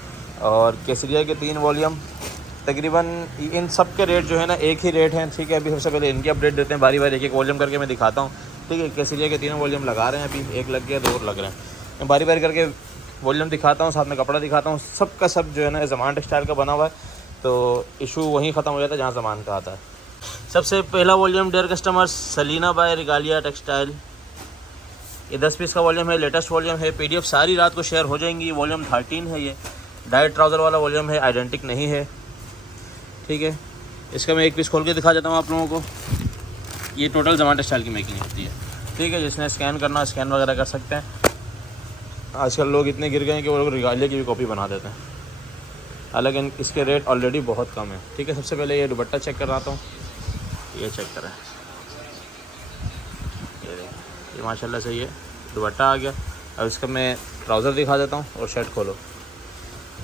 और केसरिया के 3 वॉल्यूम। तकरीबन इन सब के रेट जो है ना एक ही रेट हैं, ठीक है। अभी सबसे पहले इनकी अपडेट देते हैं, बारी बारी एक वॉल्यूम करके मैं दिखाता हूँ, ठीक है। केसरिया के 3 वॉल्यूम लगा रहे हैं, अभी एक लग गया, 2 और लग रहे हैं। मैं बारी बारी करके वॉल्यूम दिखाता हूँ, साथ में कपड़ा दिखाता हूँ। सब का सब जो है ना ज़मान टेक्सटाइल का बना हुआ है, तो इशू वहीं ख़त्म हो जाता है जहाँ ज़मान का आता है। सबसे पहला volume dear customers, Salina by Regalia Textile. ये 10 पीस का वॉल्यूम है, लेटेस्ट वॉल्यूम है। PDF सारी रात को शेयर हो जाएंगी। वॉल्यूम 13 है, ये डाइट ट्राउज़र वाला वॉल्यूम है, आइडेंटिक नहीं है, ठीक है। इसका मैं एक पीस खोल के दिखा देता हूँ आप लोगों को। ये टोटल ज़मान टेक्सटाइल की मेकिंग होती है, ठीक है। जिसने स्कैन करना स्कैन वगैरह कर सकते हैं। आजकल लोग इतने गिर गए हैं कि वो लोग रिगालिया की भी कॉपी बना देते हैं, हालांकि इसके रेट ऑलरेडी बहुत कम है, ठीक है। सबसे पहले ये दुपट्टा चेक कराता हूँ, ये चेक करें, ये देखिए, ये माशाल्लाह से ये दुपट्टा आ गया। अब इसका मैं ट्राउज़र दिखा देता हूँ, और शर्ट खोलो,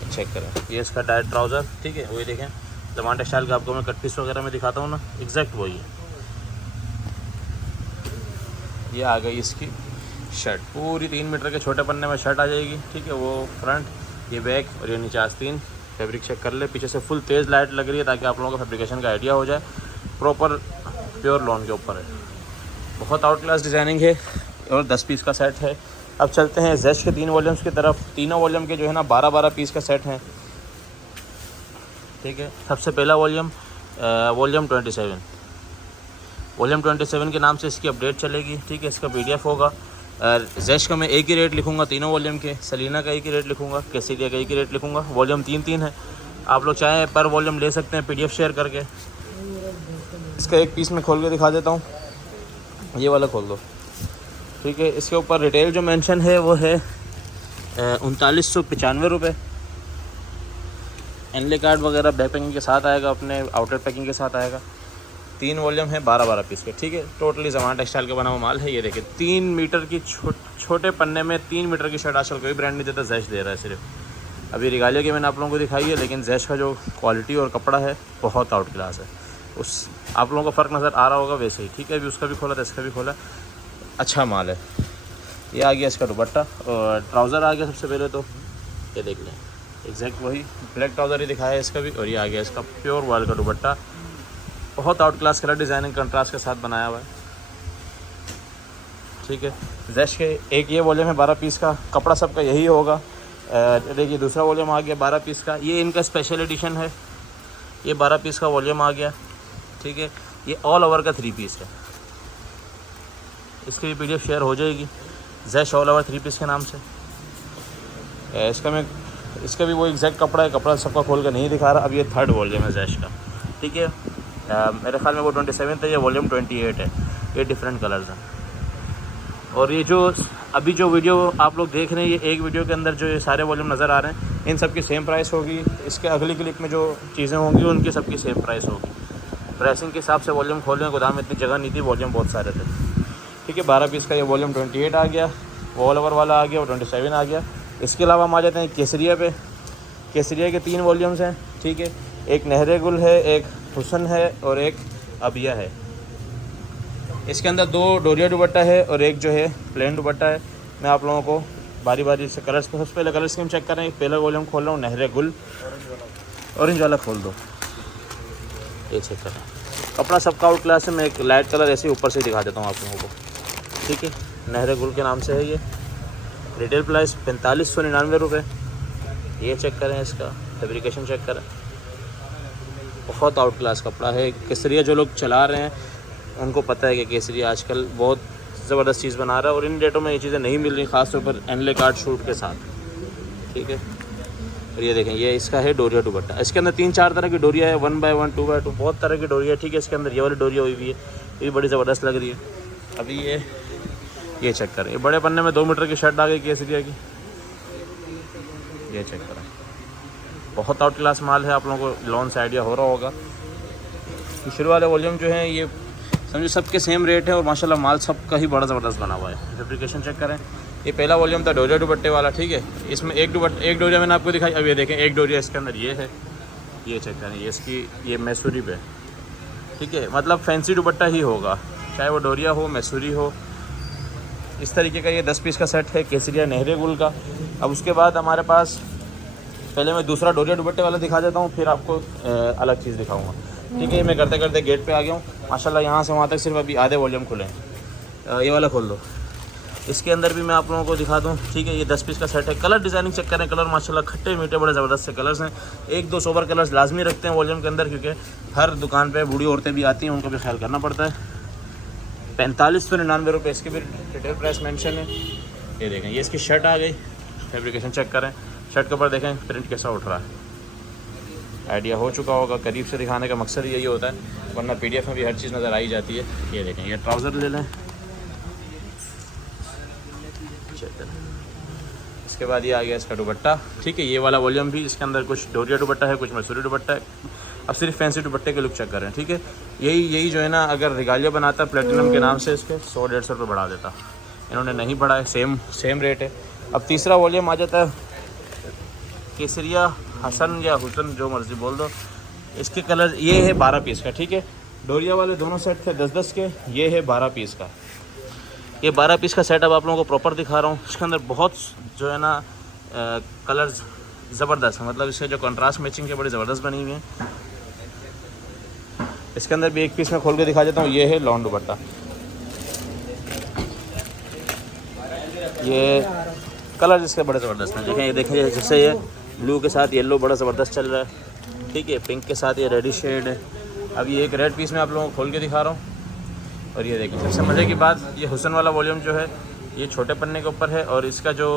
चेक करें, ये इसका डाइट ट्राउज़र, ठीक है। वही देखें, ज़मान टेक्सटाइल का आपको मैं कट पीस वगैरह में दिखाता हूँ ना, एग्जैक्ट वही है। ये आ गई इसकी शर्ट, पूरी 3 मीटर के छोटे पन्ने में शर्ट आ जाएगी, ठीक है। वो फ्रंट, ये बैक, और ये नीचे आस्तीन। फैब्रिक चेक कर ले, पीछे से फुल तेज़ लाइट लग रही है, ताकि आप लोगों को फैब्रिकेशन का आइडिया हो जाए। प्रॉपर प्योर लॉन के ऊपर है, बहुत आउट क्लास डिज़ाइनिंग है, और 10 पीस का सेट है। अब चलते हैं जेश के 3 वॉल्यूम्स की तरफ। तीनों वॉल्यूम के जो है ना 12-12 पीस का सेट है, ठीक है। सबसे पहला वॉल्यूम वॉल्यूम 27, वॉल्यूम 27 के नाम से इसकी अपडेट चलेगी, ठीक है। इसका PDF होगा। जेश का मैं एक ही रेट लिखूंगा तीनों वॉल्यूम के, सलीना का एक ही रेट लिखूंगा, केसरिया का एक ही रेट लिखूंगा। वॉल्यूम 3-3 है, आप लोग चाहें पर वॉल्यूम ले सकते हैं PDF शेयर करके। इसका एक पीस मैं खोल के दिखा देता हूँ, ये वाला खोल दो, ठीक है। इसके ऊपर रिटेल जो मेंशन है वो है 3995 रुपये। एनले कार्ड वगैरह बैक पैकिंग के साथ आएगा, अपने आउटर पैकिंग के साथ आएगा। 3 वॉल्यूम है 12-12 पीस के, ठीक है। टोटली ज़मान टेक्सटाइल का बना हुआ माल है। ये देखिए, 3 मीटर की छोटे पन्ने में 3 मीटर की शर्ट आजकल कोई ब्रांड नहीं देता, जेश दे रहा है सिर्फ। अभी रिगालिया की मैंने आप लोगों को दिखाई है, लेकिन जेश का जो क्वालिटी और कपड़ा है बहुत आउट क्लास है। उस आप लोगों को फ़र्क नज़र आ रहा होगा वैसे ही, ठीक है। अभी उसका भी खोला था, इसका भी खोला, अच्छा माल है। ये आ गया इसका दुपट्टा, और ट्राउज़र आ गया। सबसे पहले तो ये देख लें, एग्जैक्ट वही ब्लैक ट्राउज़र ही दिखाया है इसका भी। और ये आ गया इसका प्योर वॉयल का दुपट्टा, बहुत out class colour designing contrast के साथ बनाया हुआ है, ठीक है। जैश के एक ये वॉल्यूम है 12 पीस का, कपड़ा सबका यही होगा। देखिए दूसरा वॉल्यूम आ गया 12 पीस का, ये इनका स्पेशल एडिशन है, ये 12 पीस का वॉल्यूम आ गया, ठीक है। ये ऑल ओवर का 3 पीस है, इसकी भी पीडीएफ शेयर हो जाएगी जैश ऑल ओवर 3 पीस के नाम से। इसका भी वो एग्जैक्ट कपड़ा है, कपड़ा सबका खोल कर नहीं दिखा रहा। अब ये 3rd वॉल्यूम है जैश का, ठीक है। मेरे ख्याल में वो 27 है, ये वॉल्यूम 28 है, ये डिफरेंट कलर्स हैं। और ये जो अभी जो वीडियो आप लोग देख रहे हैं, ये एक वीडियो के अंदर जो ये सारे वॉल्यूम नज़र आ रहे हैं, इन सब की सेम प्राइस होगी। इसके अगली क्लिक में जो चीज़ें होंगी उनकी सबकी सेम प्राइस होगी। प्राइसिंग के हिसाब से वॉल्यूम खोलने गोदाम में इतनी जगह नहीं थी, वॉल्यूम बहुत सारे थे, ठीक है। 12 पीस का ये वॉल्यूम 28 आ गया, ऑल ओवर वाला आ गया, वो 27 आ गया। इसके अलावा हम आ जाते हैं केसरिया पे। केसरिया के 3 वॉल्यूम्स हैं, ठीक है। एक नहरे गुल है, एक हुसन है और एक अबिया है। इसके अंदर 2 डोरिया दुपट्टा है और एक जो है प्लेन दुपट्टा है। मैं आप लोगों को बारी बारी से कलर्स पे, सबसे पहले कलर स्कीम चेक करें। पहला वॉल्यूम खोल रहा हूँ, नहरे गुल, ऑरेंज वाला खोल दो, ये चेक करें। कपड़ा सबका आउट क्लास है, मैं एक लाइट कलर ऐसे ऊपर से दिखा देता हूँ आप लोगों को, ठीक है। नहरे गुल के नाम से है ये, रिटेल प्राइस 4599 रुपये। ये चेक करें, इसका फैब्रिकेशन चेक करें, बहुत आउट क्लास कपड़ा है। केसरिया जो लोग चला रहे हैं उनको पता है कि केसरिया आजकल बहुत ज़बरदस्त चीज़ बना रहा है, और इन डेटों में ये चीज़ें नहीं मिल रही, ख़ासतौर पर एनले कार्ड शूट के साथ, ठीक है। और ये देखें, ये इसका है डोरिया दुपट्टा। इसके अंदर 3-4 तरह की डोरिया है, 1x1, 2x2, बहुत तरह की डोरिया है, ठीक है। इसके अंदर ये वाली डोरिया हुई भी है, ये भी बड़ी ज़बरदस्त लग रही है। अभी ये चेक करें, ये बड़े पन्ने में 2 मीटर की शर्ट आ गई केसरिया की, ये चेक करें, बहुत आउट क्लास माल है। आप लोगों को लॉन से आइडिया हो रहा होगा। शुरू वाले वॉल्यूम जो है ये समझो सबके सेम रेट है, और माशाल्लाह माल सबका ही बड़ा ज़बरदस्त बना हुआ है। फैब्रिकेशन चेक करें, ये पहला वॉल्यूम था डोरिया दुपट्टे वाला, ठीक है। इसमें एक डोरिया मैंने आपको दिखाई। अब ये देखें, एक डोरिया इसके अंदर ये है, ये चेक करें, ये इसकी ये मैसूरी पे, ठीक है। मतलब फैंसी दुपट्टा ही होगा, चाहे वो डोरिया हो मैसूरी हो। इस तरीके का ये 10 पीस का सेट है केसरिया नहरे गुल का। अब उसके बाद हमारे पास, पहले मैं दूसरा डोरिया दुपट्टे वाला दिखा देता हूँ, फिर आपको अलग चीज़ दिखाऊँगा, ठीक है। मैं करते करते गेट पे आ गया हूँ माशाल्लाह, यहाँ से वहाँ तक सिर्फ अभी आधे वॉल्यूम खुले हैं। ये वाला खोल दो, इसके अंदर भी मैं आप लोगों को दिखा दूँ, ठीक है। ये 10 पीस का सेट है। कलर डिज़ाइनिंग चेक करें, कलर माशाल्लाह खट्टे मीठे बड़े ज़बरदस्त से कलर्स हैं। 1-2 सोबर कलर्स लाजमी रखते हैं वॉल्यूम के अंदर, क्योंकि हर दुकान पे बूढ़ी औरतें भी आती हैं, उनको भी ख्याल करना पड़ता है। 4599 रुपये इसकी भी रिटेल प्राइस मेंशन है। ये देखें, ये इसकी शर्ट आ गई, फैब्रिकेशन चेक करें, शर्ट के ऊपर देखें प्रिंट कैसा उठ रहा है, आइडिया हो चुका होगा। करीब से दिखाने का मकसद यही होता है, वरना पीडीएफ में भी हर चीज़ नज़र आई जाती है। ये देखें, ये ट्राउज़र ले लें, इसके बाद ये आ गया इसका दुपट्टा, ठीक है। ये वाला वॉल्यूम भी, इसके अंदर कुछ डोरिया दुपट्टा है, कुछ मैसूरी दुपट्टा है। अब सिर्फ फैंसी दुपट्टे के लुक चेक करें, ठीक है। यही जो है ना, अगर रिगालिया बनाता प्लेटिनम के नाम से इसके 100-150 रुपये बढ़ा देता, इन्होंने नहीं बढ़ाए, सेम रेट है। अब तीसरा वॉल्यूम आ जाता है केसरिया हसन या हुसन, जो मर्ज़ी बोल दो। इसके कलर ये है 12 पीस का, ठीक है। डोरिया वाले दोनों सेट थे 10-10 के, ये है 12 पीस का। ये 12 पीस का सेट अब आप लोगों को प्रॉपर दिखा रहा हूँ। इसके अंदर बहुत जो है ना कलर्स ज़बरदस्त है, मतलब इसके जो कंट्रास्ट मैचिंग के बड़ी ज़बरदस्त बनी हुई हैं। इसके अंदर भी एक पीस में खोल के दिखा देता हूँ, ये है लॉन दुपट्टा। ये कलर इसके बड़े ज़बरदस्त हैं, देखें, ये देखें, जैसे ये ब्लू के साथ येलो बड़ा ज़बरदस्त चल रहा है, ठीक है। पिंक के साथ ये रेडिश शेड है। अब ये एक रेड पीस में आप लोगों को खोल के दिखा रहा हूँ। और ये देखिए, सबसे मज़े की बात, ये हुसन वाला वॉल्यूम जो है ये छोटे पन्ने के ऊपर है, और इसका जो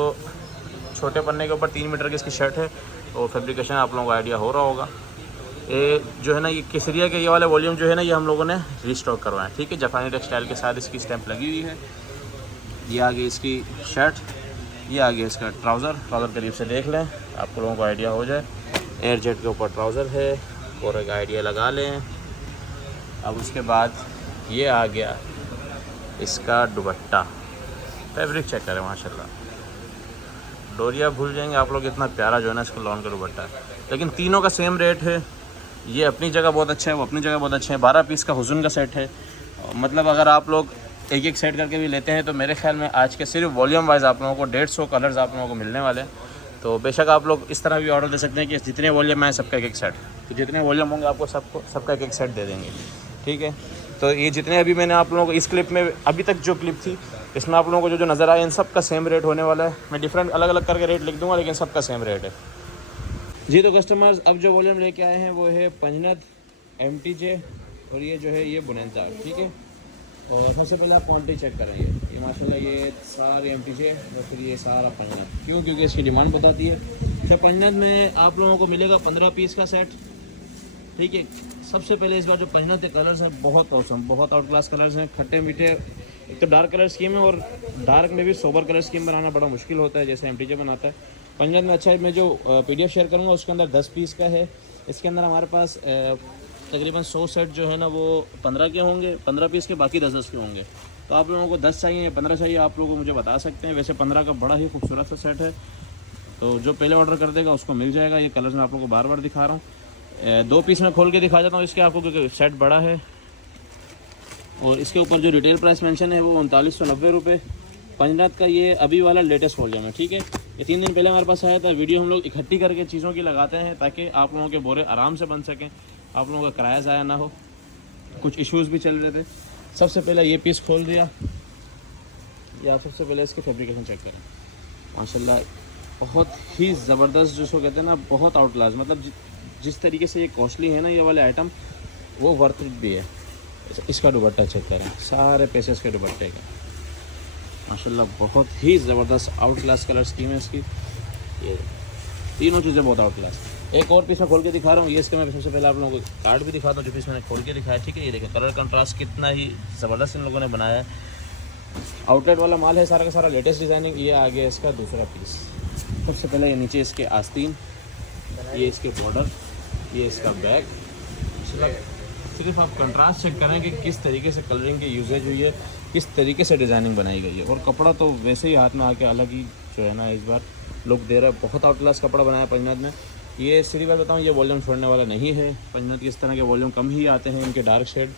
छोटे पन्ने के ऊपर 3 मीटर की इसकी शर्ट है, और फैब्रिकेशन आप लोगों को आइडिया हो रहा होगा। ये जो है ना, ये केसरिया के ये वाले वॉल्यूम जो है ना, ये हम लोगों ने रीस्टॉक करवाया, ठीक है। जापानी टेक्सटाइल के साथ इसकी स्टैंप लगी हुई है। ये आ गई इसकी शर्ट, ये आ गया इसका ट्राउज़र करीब से देख लें, आप लोगों को आइडिया हो जाए। एयर जेट के ऊपर ट्राउज़र है, और एक आइडिया लगा लें। अब उसके बाद ये आ गया इसका दुपट्टा, फैब्रिक चेक करें माशाल्लाह, डोरिया भूल जाएंगे आप लोग, इतना प्यारा जो है ना इसका लॉन का दुपट्टा है। लेकिन तीनों का सेम रेट है, ये अपनी जगह बहुत अच्छा है, वो अपनी जगह बहुत अच्छे हैं। 12 पीस का हुसन का सेट है, मतलब अगर आप लोग एक एक सेट करके भी लेते हैं तो मेरे ख्याल में आज के सिर्फ वॉल्यूम वाइज आप लोगों को 150 कलर्स आप लोगों को मिलने वाले हैं। तो बेशक आप लोग इस तरह भी ऑर्डर दे सकते हैं कि जितने वॉल्यूम हैं सबका एक सेट, तो जितने वॉल्यूम होंगे आपको सबका एक सेट दे देंगे, ठीक है। तो ये जितने अभी मैंने आप लोगों को इस क्लिप में, अभी तक जो क्लिप थी इसमें आप लोगों को जो नज़र आया, इन सब का सेम रेट होने वाला है। मैं डिफरेंट अलग अलग करके रेट लिख दूँगा, लेकिन सबका सेम रेट है जी। तो कस्टमर्स अब जो वॉल्यूम लेके आए हैं वो है पंजनत MTJ, और ये जो है ये बोनेंजा, ठीक है। और सबसे पहले आप क्वान्टिटी चेक करेंगे, ये माशाल्लाह ये सारे MTJ और फिर ये सारा पंजनत, क्यों? क्योंकि इसकी डिमांड बताती है। तो पंजनत में आप लोगों को मिलेगा 15 पीस का सेट, ठीक है। सबसे पहले इस बार जो पंजनत के कलर्स हैं बहुत औसम, बहुत आउट क्लास कलर्स हैं, खट्टे मीठे। एक तो डार्क कलर स्कीम है, और डार्क में भी सोबर कलर स्कीम बनाना बड़ा मुश्किल होता है जैसे MTJ बनाता है। पंजनत में अच्छा है, मैं जो PDF शेयर करूँगा उसके अंदर 10 पीस का है। इसके अंदर हमारे पास तकरीबन 100 सेट जो है ना वो 15 के होंगे, 15 पीस के, बाकी 10-10 के होंगे। तो आप लोगों को 10 चाहिए या 15 चाहिए, आप लोगों को मुझे बता सकते हैं। वैसे 15 का बड़ा ही खूबसूरत सा सेट है, तो जो पहले ऑर्डर कर देगा उसको मिल जाएगा। ये कलर्स मैं आप लोगों को बार बार दिखा रहा हूँ। 2 पीस में खोल के दिखा देता हूँ इसके आपको, क्योंकि सेट बड़ा है। और इसके ऊपर जो रिटेल प्राइस मेंशन है वो 3990 रुपये। पंजनत का ये अभी वाला लेटेस्ट वॉल्यूम है, ठीक है। ये 3 दिन पहले हमारे पास आया था। वीडियो हम लोग इकट्ठी करके चीज़ों की लगाते हैं ताकि आप लोगों के बोरे आराम से बन सकें, आप लोगों का किराया ज़ाया ना हो। कुछ इश्यूज़ भी चल रहे थे। सबसे पहले ये पीस खोल दिया, या सबसे पहले इसकी फैब्रिकेशन चेक करें। माशाल्लाह बहुत ही ज़बरदस्त, जिसको कहते हैं ना बहुत आउट क्लास, मतलब जिस तरीके से ये कॉस्टली है ना ये वाले आइटम, वो वर्थ इट भी है। इसका दुपट्टा चेक करें, सारे पैसे इसके दुपट्टे का, माशाल्लाह बहुत ही ज़बरदस्त आउट क्लास कलर स्कीम है इसकी। ये तीनों चीज़ें बहुत आउट क्लास। एक और पीस मैं खोल के दिखा रहा हूँ, ये इसका मैं सबसे पहले आप लोगों को कार्ड भी दिखाता हूँ जो पीस मैंने खोल के दिखाया, ठीक है। ये देखो कलर कंट्रास्ट कितना ही ज़बरदस्त इन लोगों ने बनाया है। आउटलेट वाला माल है सारा का सारा, लेटेस्ट डिज़ाइनिंग। ये आ गया इसका दूसरा पीस। सबसे पहले ये नीचे इसके आस्तीन, ये इसके बॉर्डर, ये इसका बैक। सिर्फ आप कंट्रास्ट चेक करें कि किस तरीके से कलरिंग की यूजेज हुई है, किस तरीके से डिज़ाइनिंग बनाई गई है। और कपड़ा तो वैसे ही हाथ में आके अलग ही जो है ना इस बार लुक दे रहा है। बहुत आउट क्लास कपड़ा बनाया पंजनत ने। ये सीधी बात बताऊँ, ये वॉल्यूम छोड़ने वाला नहीं है। पंजनत की इस तरह के वॉल्यूम कम ही आते हैं, इनके डार्क शेड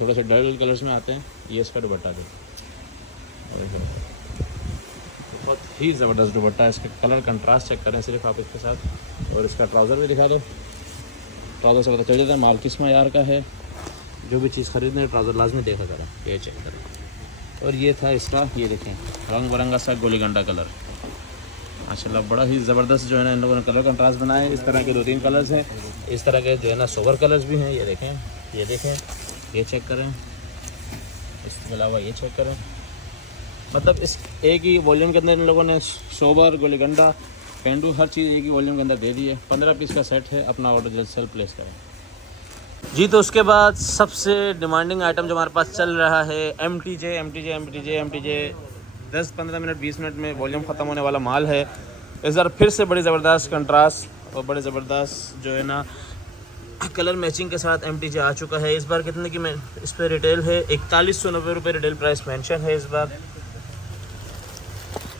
थोड़ा सा डल कलर्स में आते हैं। ये इसका दुपट्टा दे, बहुत ही ज़बरदस्त दुपट्टा है। इसका कलर कंट्रास्ट चेक करें सिर्फ आप इसके साथ। और इसका ट्राउज़र भी दिखा दो, ट्राउज़र से पता चल जाता है माल किस मयार का है। जो भी चीज़ खरीदने ट्राउज़र लाजमी देखा करें, ये चेक करें। और ये था इसका, ये देखें रंग बिरंगा सा गोलीगंडा कलर, माशाल्लाह बड़ा ही ज़बरदस्त जो है ना इन लोगों ने कलर कंट्रास्ट बनाए। इस तरह के 2-3 कलर्स हैं, इस तरह के जो है ना सोबर कलर्स भी हैं। ये देखें, ये देखें, ये चेक करें, इसके अलावा ये चेक करें। मतलब इस एक ही वॉल्यूम के अंदर इन लोगों ने सोबर, गोलीगंडा, पेंडू हर चीज़ एक ही वॉल्यूम के अंदर दे दी है। 15 पीस का सेट है। अपना ऑर्डर जल्द से जल्द प्लेस करें जी। तो उसके बाद सबसे डिमांडिंग आइटम जो हमारे पास चल रहा है MTJ 10-15 मिनट 20 मिनट में वॉल्यूम ख़त्म होने वाला माल है। इस बार फिर से बड़ी ज़बरदस्त कंट्रास्ट और बड़े ज़बरदस्त जो है ना कलर मैचिंग के साथ MTJ आ चुका है। इस बार कितने की मैं इस पर रिटेल है 4190 रुपये रिटेल प्राइस मेंशन है इस बार।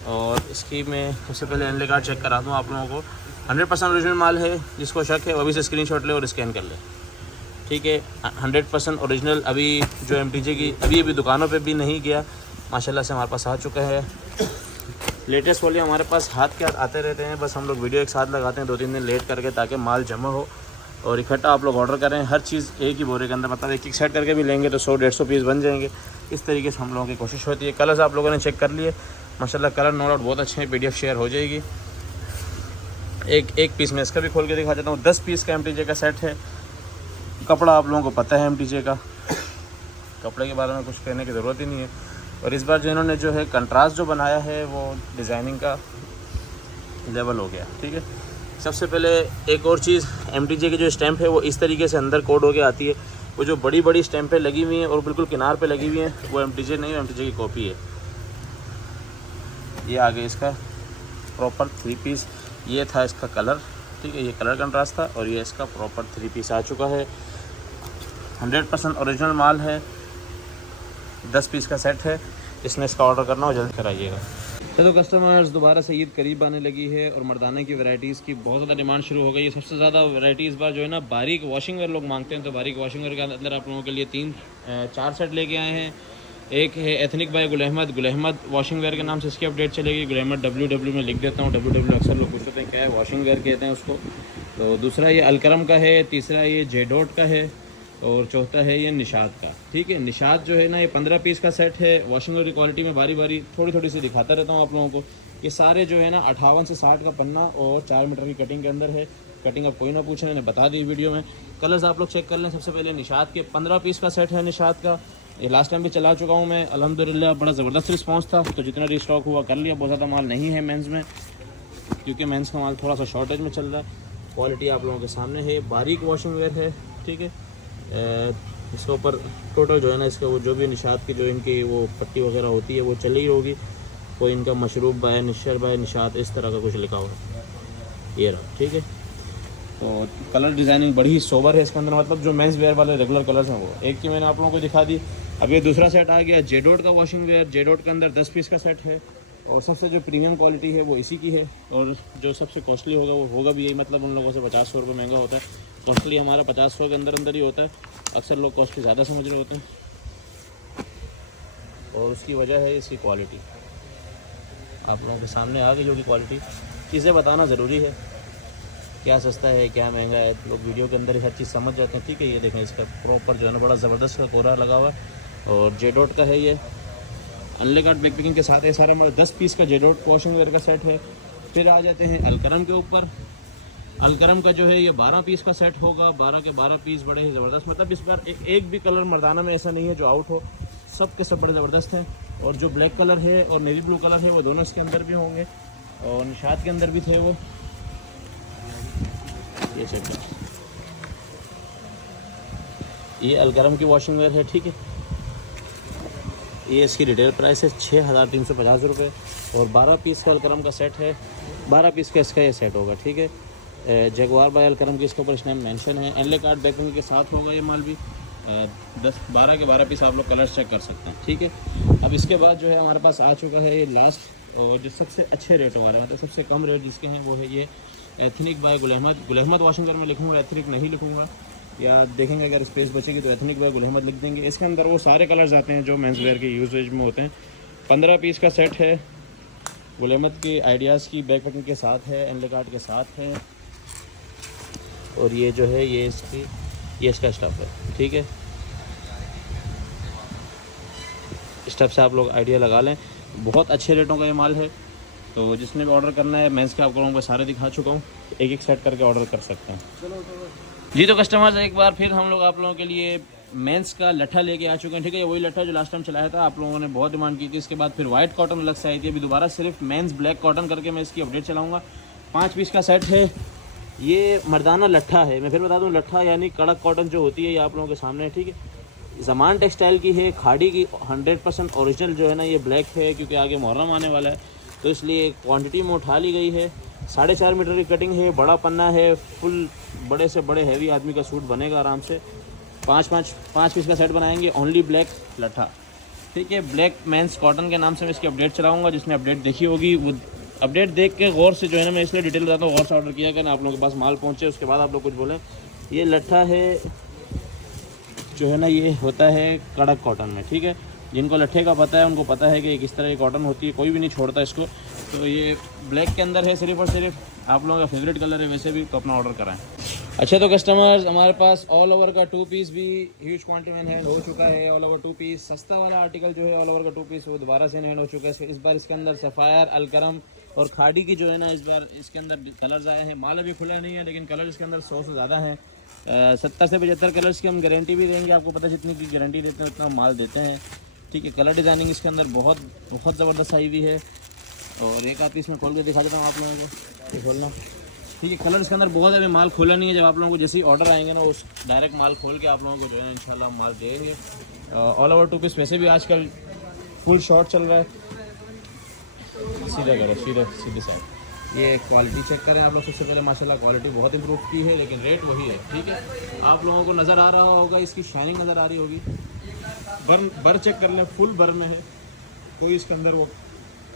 और इसकी मैं सबसे पहले एनले कार्ड चेक करा दूँ आप लोगों को। 100% ओरिजिनल माल है, जिसको शक है वो अभी से स्क्रीनशॉट ले और स्कैन कर ले, ठीक है। 100% ओरिजिनल अभी जो MTJ की अभी दुकानों पे भी नहीं गया, माशाल्लाह से हमारे पास आ चुका है। लेटेस्ट वॉल्यूम हमारे पास हाथ के हाथ आते रहते हैं, बस हम लोग वीडियो एक साथ लगाते हैं 2-3 दिन लेट करके, ताकि माल जमा हो और इकट्ठा आप लोग ऑर्डर करें। हर चीज़ एक ही बोरे के अंदर, मतलब एक सेट करके भी लेंगे तो 100-150 पीस बन जाएंगे। इस तरीके से हम लोगों की कोशिश होती है। कलर्स आप लोगों ने चेक कर लिए, माशाल्लाह कलर नो डाउट बहुत अच्छे हैं। PDF शेयर हो जाएगी। एक पीस में इसका भी खोल के दिखा देता हूँ। 10 पीस का MTJ का सेट है। कपड़ा आप लोगों को पता है MTJ का, कपड़े के बारे में कुछ कहने की ज़रूरत ही नहीं है। और इस बार जो इन्होंने जो है कंट्रास्ट जो बनाया है वो डिज़ाइनिंग का लेवल हो गया, ठीक है। सबसे पहले एक और चीज़, MTJ की जो स्टैंप है वो इस तरीके से अंदर कोड हो के आती है। वो जो बड़ी बड़ी स्टैंपें लगी हुई हैं और बिल्कुल किनार पे लगी हुई हैं वो MTJ नहीं, MTJ की कॉपी है। ये आगे इसका प्रॉपर 3 पीस, ये था इसका कलर, ठीक है। ये कलर कंट्रास्ट था और ये इसका प्रॉपर 3 पीस आ चुका है। 100% ओरिजिनल माल है। 10 पीस का सेट है। इसने इसका ऑर्डर करना हो जल्द कराइएगा। तो कस्टमर्स दोबारा से ईद करीब आने लगी है और मर्दाने की वैराइटीज़ की बहुत ज़्यादा डिमांड शुरू हो गई है। सबसे ज़्यादा वैराइटी इस बार जो है ना बारीक वॉशिंग वेयर लोग मांगते हैं, तो बारीक वॉशिंग वेयर के अंदर आप लोगों के लिए 3-4 सेट लेके आए हैं। एक है ethnic bye Gul Ahmed washing where के नाम से इसकी अपडेट चलेगी। गुल अहमद WW में लिख देता हूँ, WW अक्सर लोग पूछते हैं क्या है, वॉशिंग वेयर कहते हैं उसको। तो दूसरा ये अलकरम का है, तीसरा ये जेडोट का है, और चौथा है ये निशात का। ठीक है, निशात जो है ना ये 15 पीस का सेट है। वॉशिंग वेयर की क्वालिटी में बारी बारी थोड़ी थोड़ी सी दिखाता रहता हूँ आप लोगों को। ये सारे जो है ना 58 से 60 का पन्ना और 4 मीटर की कटिंग के अंदर है। कटिंग अब कोई ना पूछे, मैंने बता दी वीडियो में। कलर्स आप लोग चेक कर लें। सबसे पहले निशात के 15 पीस का सेट है निशात का। ये लास्ट टाइम भी चला चुका हूँ मैं, अल्हम्दुलिल्लाह बड़ा ज़बरदस्त रिस्पांस था। तो जितना रीस्टॉक हुआ कर लिया। बहुत ज़्यादा माल नहीं है मेंस में, क्योंकि मेंस का माल थोड़ा सा शॉर्टेज में चल रहा है। क्वालिटी आप लोगों के सामने है, बारीक वॉशिंग वेयर है। ठीक है, इसके ऊपर टोटल जो है ना इसका वो जो भी निशात की जो इनकी वो पट्टी वगैरह होती है वो चली होगी। कोई इनका मशरूब बाय निशर बाय निशात इस तरह का कुछ लिखा हुआ है, ये रहा। ठीक है, तो कलर डिज़ाइनिंग बड़ी ही सोबर है इसके अंदर, मतलब जो मेंस वेयर वाले रेगुलर कलर्स हैं वो। एक की मैंने आप लोगों को दिखा दी। अब ये दूसरा सेट आ गया जेडोट का वॉशिंग वेयर। जेडोट के अंदर 10 पीस का सेट है, और सबसे जो प्रीमियम क्वालिटी है वो इसी की है, और जो सबसे कॉस्टली होगा वो होगा भी यही। मतलब उन लोगों से 50-100 रुपये महंगा होता है। कॉस्टली हमारा 50-100 के अंदर अंदर ही होता है। अक्सर लोग कॉस्टली ज़्यादा समझ रहे होते हैं, और उसकी वजह है इसकी क्वालिटी। आप लोगों के सामने आ गई जो कि क्वालिटी, चीज़ें बताना ज़रूरी है, क्या सस्ता है क्या महंगा है। लोग वीडियो के अंदर ही हर चीज़ समझ जाते हैं। ठीक है, ये देखें इसका प्रॉपर जो है ना बड़ा ज़बरदस्त का कोरा लगा हुआ है, और जेडोट का है ये। अनले कार्ड बैक पैकिंग के साथ ये सारा हमारा 10 पीस का जेडोट वॉशिंग वेयर का सेट है। फिर आ जाते हैं अलकरम के ऊपर। अलकरम का जो है ये 12 पीस का सेट होगा। 12 के 12 पीस बड़े ही ज़बरदस्त। मतलब इस बार एक भी कलर मर्दाना में ऐसा नहीं है जो आउट हो, सब के सब बड़े ज़बरदस्त हैं। और जो ब्लैक कलर है और नेवी ब्लू कलर है वो दोनों इसके अंदर भी होंगे, और निशात के अंदर भी थे वो। ये चेक करें, ये अलकरम की वॉशिंग वेयर है। ठीक है, ये इसकी रिटेल प्राइस है 6350 रुपये, और 12 पीस का अलकरम का सेट है। 12 पीस का इसका ये सेट होगा। ठीक है, जगवार बाय अलकरम की इसके ऊपर इसने मेंशन है। एनले कार्ड बैकिंग के साथ होगा ये माल भी। 12 के 12 पीस आप लोग कलर्स चेक कर सकते हैं। ठीक है, अब इसके बाद जो है हमारे पास आ चुका है ये लास्ट, और जो सबसे अच्छे रेट हमारे मतलब सबसे कम रेट जिसके हैं वो है ये ethnic bye Gul Ahmed washing where में लिखूँगा, एथनिक नहीं लिखूँगा, या देखेंगे अगर स्पेस बचेगी तो एथनिक बाय गुल अहमद लिख देंगे। इसके अंदर वो सारे कलर्स आते हैं जो मेंस वेयर के यूजेज में होते हैं। 15 पीस का सेट है। गुल अहमद की आइडियाज़ की बैक पैकिंग के साथ है, एनले कार्ड के साथ है, और ये जो है ये इसका स्टफ़ है। ठीक है, स्टफ़ से आप लोग आइडिया लगा लें। बहुत अच्छे रेटों का ये माल है। तो जिसने भी ऑर्डर करना है, मेंस के आपको मैं सारे दिखा चुका हूँ, एक एक सेट करके ऑर्डर कर सकते हैं। जी तो कस्टमर्स, एक बार फिर हम लोग आप लोगों के लिए मेंस का लट्ठा लेके आ चुके हैं। ठीक है, वही लट्ठा जो लास्ट टाइम चलाया था, आप लोगों ने बहुत डिमांड की थी। इसके बाद फिर वाइट कॉटन अलग से आई थी। अभी दोबारा सिर्फ मेंस ब्लैक कॉटन करके मैं इसकी अपडेट चलाऊँगा। 5 पीस का सेट है। ये मर्दाना लट्ठा है। मैं फिर बता दूँ, लट्ठा यानी कड़क कॉटन जो होती है ये आप लोगों के सामने है। ठीक है, ज़मान टेक्सटाइल की है, खाड़ी की 100% ओरिजिनल जो है ना ये ब्लैक है, क्योंकि आगे मुहर्रम आने वाला है तो इसलिए क्वांटिटी में उठा ली गई है। 4.5 मीटर की कटिंग है, बड़ा पन्ना है, फुल बड़े से बड़े हैवी आदमी का सूट बनेगा आराम से। 5 पीस का सेट बनाएंगे, ओनली ब्लैक लट्ठा। ठीक है, ब्लैक मेंस कॉटन के नाम से मैं इसकी अपडेट चलाऊँगा। जिसने अपडेट देखी होगी वो अपडेट देख के गौर से जो है ना, मैं इसलिए डिटेल बताता हूँ, गौर से ऑर्डर किया कि ना आप लोगों के पास माल पहुँचे, उसके बाद आप लोग कुछ बोलें। ये लट्ठा है जो है ना ये होता है कड़क कॉटन में। ठीक है, जिनको लट्ठे का पता है उनको पता है कि किस तरह की कॉटन होती है, कोई भी नहीं छोड़ता इसको। तो ये ब्लैक के अंदर है सिर्फ और सिर्फ। आप लोगों का फेवरेट कलर है वैसे भी, तो अपना ऑर्डर कराएं। अच्छा तो कस्टमर्स, हमारे पास ऑल ओवर का 2 पीस भी ह्यूज क्वांटिटी में हैंड हो चुका है। ऑल ओवर 2 पीस सस्ता वाला आर्टिकल जो है ऑल ओवर का 2 पीस वो दोबारा से हैंड हो चुका है। इस बार इसके अंदर सफ़ायर, अलकरम और खाड़ी की जो है ना इस बार इसके अंदर कलर्स आए हैं। माल अभी खुला नहीं है, लेकिन कलर इसके अंदर 100 से ज़्यादा है। 70 से 75 कलर्स की हम गारंटी भी देंगे। आपको पता है जितनी की गारंटी देते हैं उतना माल देते हैं। ठीक है, कलर डिज़ाइनिंग इसके अंदर बहुत ज़बरदस्त आई हुई है। और एक आध पीस में खोल के दिखा देता हूँ आप लोगों को, ये खोलना। ठीक है, कलर इसके अंदर बहुत है। अभी माल खोला नहीं है। जब आप लोगों को जैसे ही ऑर्डर आएंगे ना, उस डायरेक्ट माल खोल के आप लोगों को जो है इंशाल्लाह माल देंगे। ऑल ओवर 2 पीस वैसे भी आजकल फुल शॉर्ट चल रहा है। सीधा करो, सीधे साइड। ये क्वालिटी चेक करें आप लोग सबसे पहले। माशाल्लाह क्वालिटी बहुत इंप्रूव की है, लेकिन रेट वही है। ठीक है, आप लोगों को नज़र आ रहा होगा, इसकी शाइनिंग नज़र आ रही होगी। बर चेक कर लें, फुल बर में है, कोई इसके अंदर वो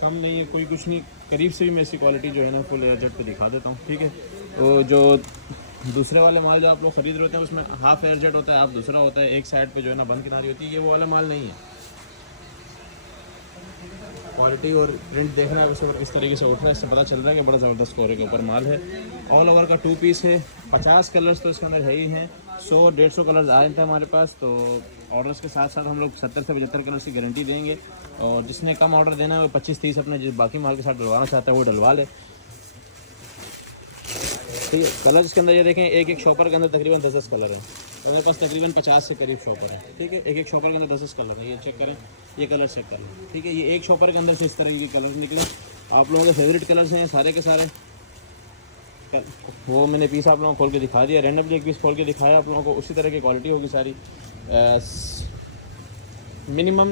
कम नहीं है, कोई कुछ नहीं। करीब से भी मैं इसकी क्वालिटी जो है ना फुल एयर जेट पे दिखा देता हूँ। ठीक है, तो जो दूसरे वाले माल जो आप लोग ख़रीद रहे होते हैं उसमें हाफ एयर जेट होता है, हाफ दूसरा होता है। एक साइड पे जो है ना बंद किनारी होती है, ये वो वाला माल नहीं है। क्वालिटी और प्रिंट देख रहे हैं आप इस तरीके से उठ रहा है, इससे पता चल रहा है कि बड़ा ज़बरदस्त स्कोर के ऊपर माल है। ऑल ओवर का 2 पीस है, 50 कलर्स तो इसके अंदर है ही हैं, 100-150 कलर्स आए थे हमारे पास। तो ऑर्डर्स के साथ साथ हम लोग 70 से 75 कलर्स की गारंटी देंगे, और जिसने कम ऑर्डर देना है वो 25-30 अपने जिस बाकी माल के साथ डलवाना चाहता है वो डलवा ले। ठीक है, कलर इसके अंदर ये देखें, एक शॉपर के अंदर तकरीबन 10 कलर हैं, तो मेरे पास तकरीबन 50 से करीब शॉपर है। ठीक है, एक शॉपर के अंदर 10 कलर है, ये चेक करें, ये कलर चेक करें। ठीक है, ये एक शॉपर के अंदर से इस तरह के कलर निकले, आप लोगों के फेवरेट कलर्स हैं सारे के सारे। वो मैंने पीस आप लोगों को खोल के दिखा दिया, रैंडमली एक पीस खोल के दिखाया आप लोगों को, उसी तरह की क्वालिटी होगी सारी। मिनिमम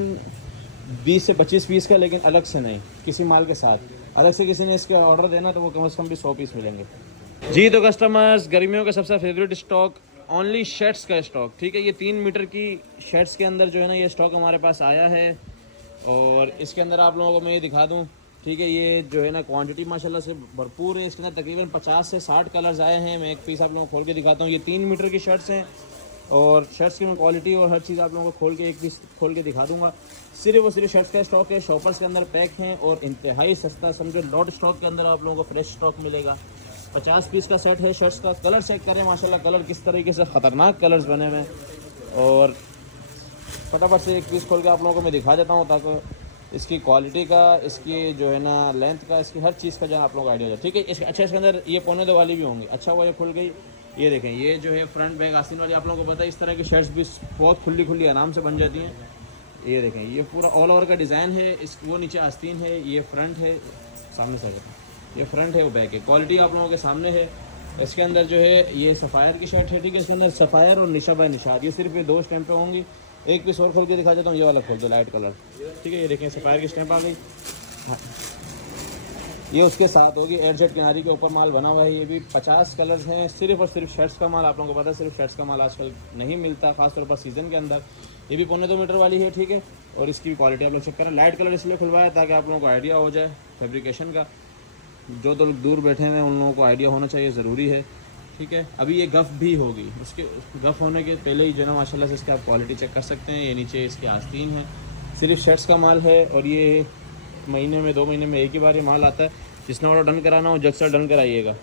20 से 25 पीस का, लेकिन अलग से नहीं, किसी माल के साथ अलग से किसी ने इसका ऑर्डर देना तो वो कम से कम भी 100 पीस मिलेंगे जी। तो कस्टमर्स, गर्मियों का सबसे फेवरेट स्टॉक ओनली शर्ट्स का स्टॉक। ठीक है, ये 3 मीटर की शर्ट्स के अंदर जो है ना ये स्टॉक हमारे पास आया है, और इसके अंदर आप लोगों को मैं ये दिखा दूँ। ठीक है, ये जो है ना क्वांटिटी माशाल्लाह से भरपूर है, इसके अंदर तकरीबन 50 से 60 कलर्स आए हैं। मैं एक पीस आप लोगों को खोल के दिखाता हूँ, ये 3 मीटर की शर्ट्स हैं, और शर्ट्स की मैं क्वालिटी और हर चीज़ आप लोगों को खोल के एक पीस खोल के दिखा दूँगा। सिर्फ और सिर्फ शर्ट्स का स्टॉक है, शॉपर्स के अंदर पैक हैं, और इंतहाई सस्ता, समझो लॉट स्टॉक के अंदर आप लोगों को फ्रेश स्टॉक मिलेगा। 50 पीस का सेट है शर्ट्स का। कलर चेक करें माशाल्लाह, कलर किस तरीके से ख़तरनाक कलर्स बने हुए हैं, और फटाफट से एक पीस खोल के आप लोगों को मैं दिखा देता हूँ, ताकि इसकी क्वालिटी का, इसकी जो है ना लेंथ का, इसकी हर चीज़ का जो है आप लोगों को आइडिया हो जाए। ठीक है, इसके अंदर ये पौने 2 वाली भी होंगी। अच्छा हुआ ये खुल गई। ये देखें, ये जो है फ्रंट बैग आस्तीन वाली, आप लोगों को पता है इस तरह की शर्ट्स भी बहुत खुली आराम से बन जाती हैं। ये देखें, ये पूरा ऑल ओवर का डिज़ाइन है, इस वो नीचे आस्तीन है, ये फ्रंट है, सामने से ये फ्रंट है, वो बैक है। क्वालिटी आप लोगों के सामने है। इसके अंदर जो है ये सफ़ायर की शर्ट है। ठीक है, इसके अंदर सफ़ायर और निशा बाय निशाद, ये सिर्फ ये 2 स्टैम्प पे होंगी। एक पीस और खोल के दिखा देता हूँ, ये वाला खोल दो, लाइट कलर। ठीक है, ये देखें सफ़ायर की स्टैम्प आ गई। हाँ, ये उसके साथ होगी, एयरजेट किनारी के ऊपर माल बना हुआ है। ये भी 50 कलर्स हैं, सिर्फ और सिर्फ शर्ट्स का माल। आप लोगों को पता है सिर्फ शर्ट्स का माल आजकल नहीं मिलता, खासतौर पर सीज़न के अंदर। ये भी पौने 2 मीटर वाली है। ठीक है, और इसकी भी क्वालिटी आप लोग चेक करें। लाइट कलर इसलिए खुलवाया ताकि आप लोगों को आइडिया हो जाए फैब्रिकेशन का। जो तो लोग दूर बैठे हैं उन लोगों को आइडिया होना चाहिए, ज़रूरी है। ठीक है, अभी ये गफ़ भी होगी, उसके गफ़ होने के पहले ही जो ना माशाल्लाह से इसके आप क्वालिटी चेक कर सकते हैं। ये नीचे इसके आस्तीन है, सिर्फ शर्ट्स का माल है, और ये महीने में 2 महीने में एक ही बार ये माल आता है। जिसने ऑर्डर डन कराना हो जल्द से डन कराइएगा।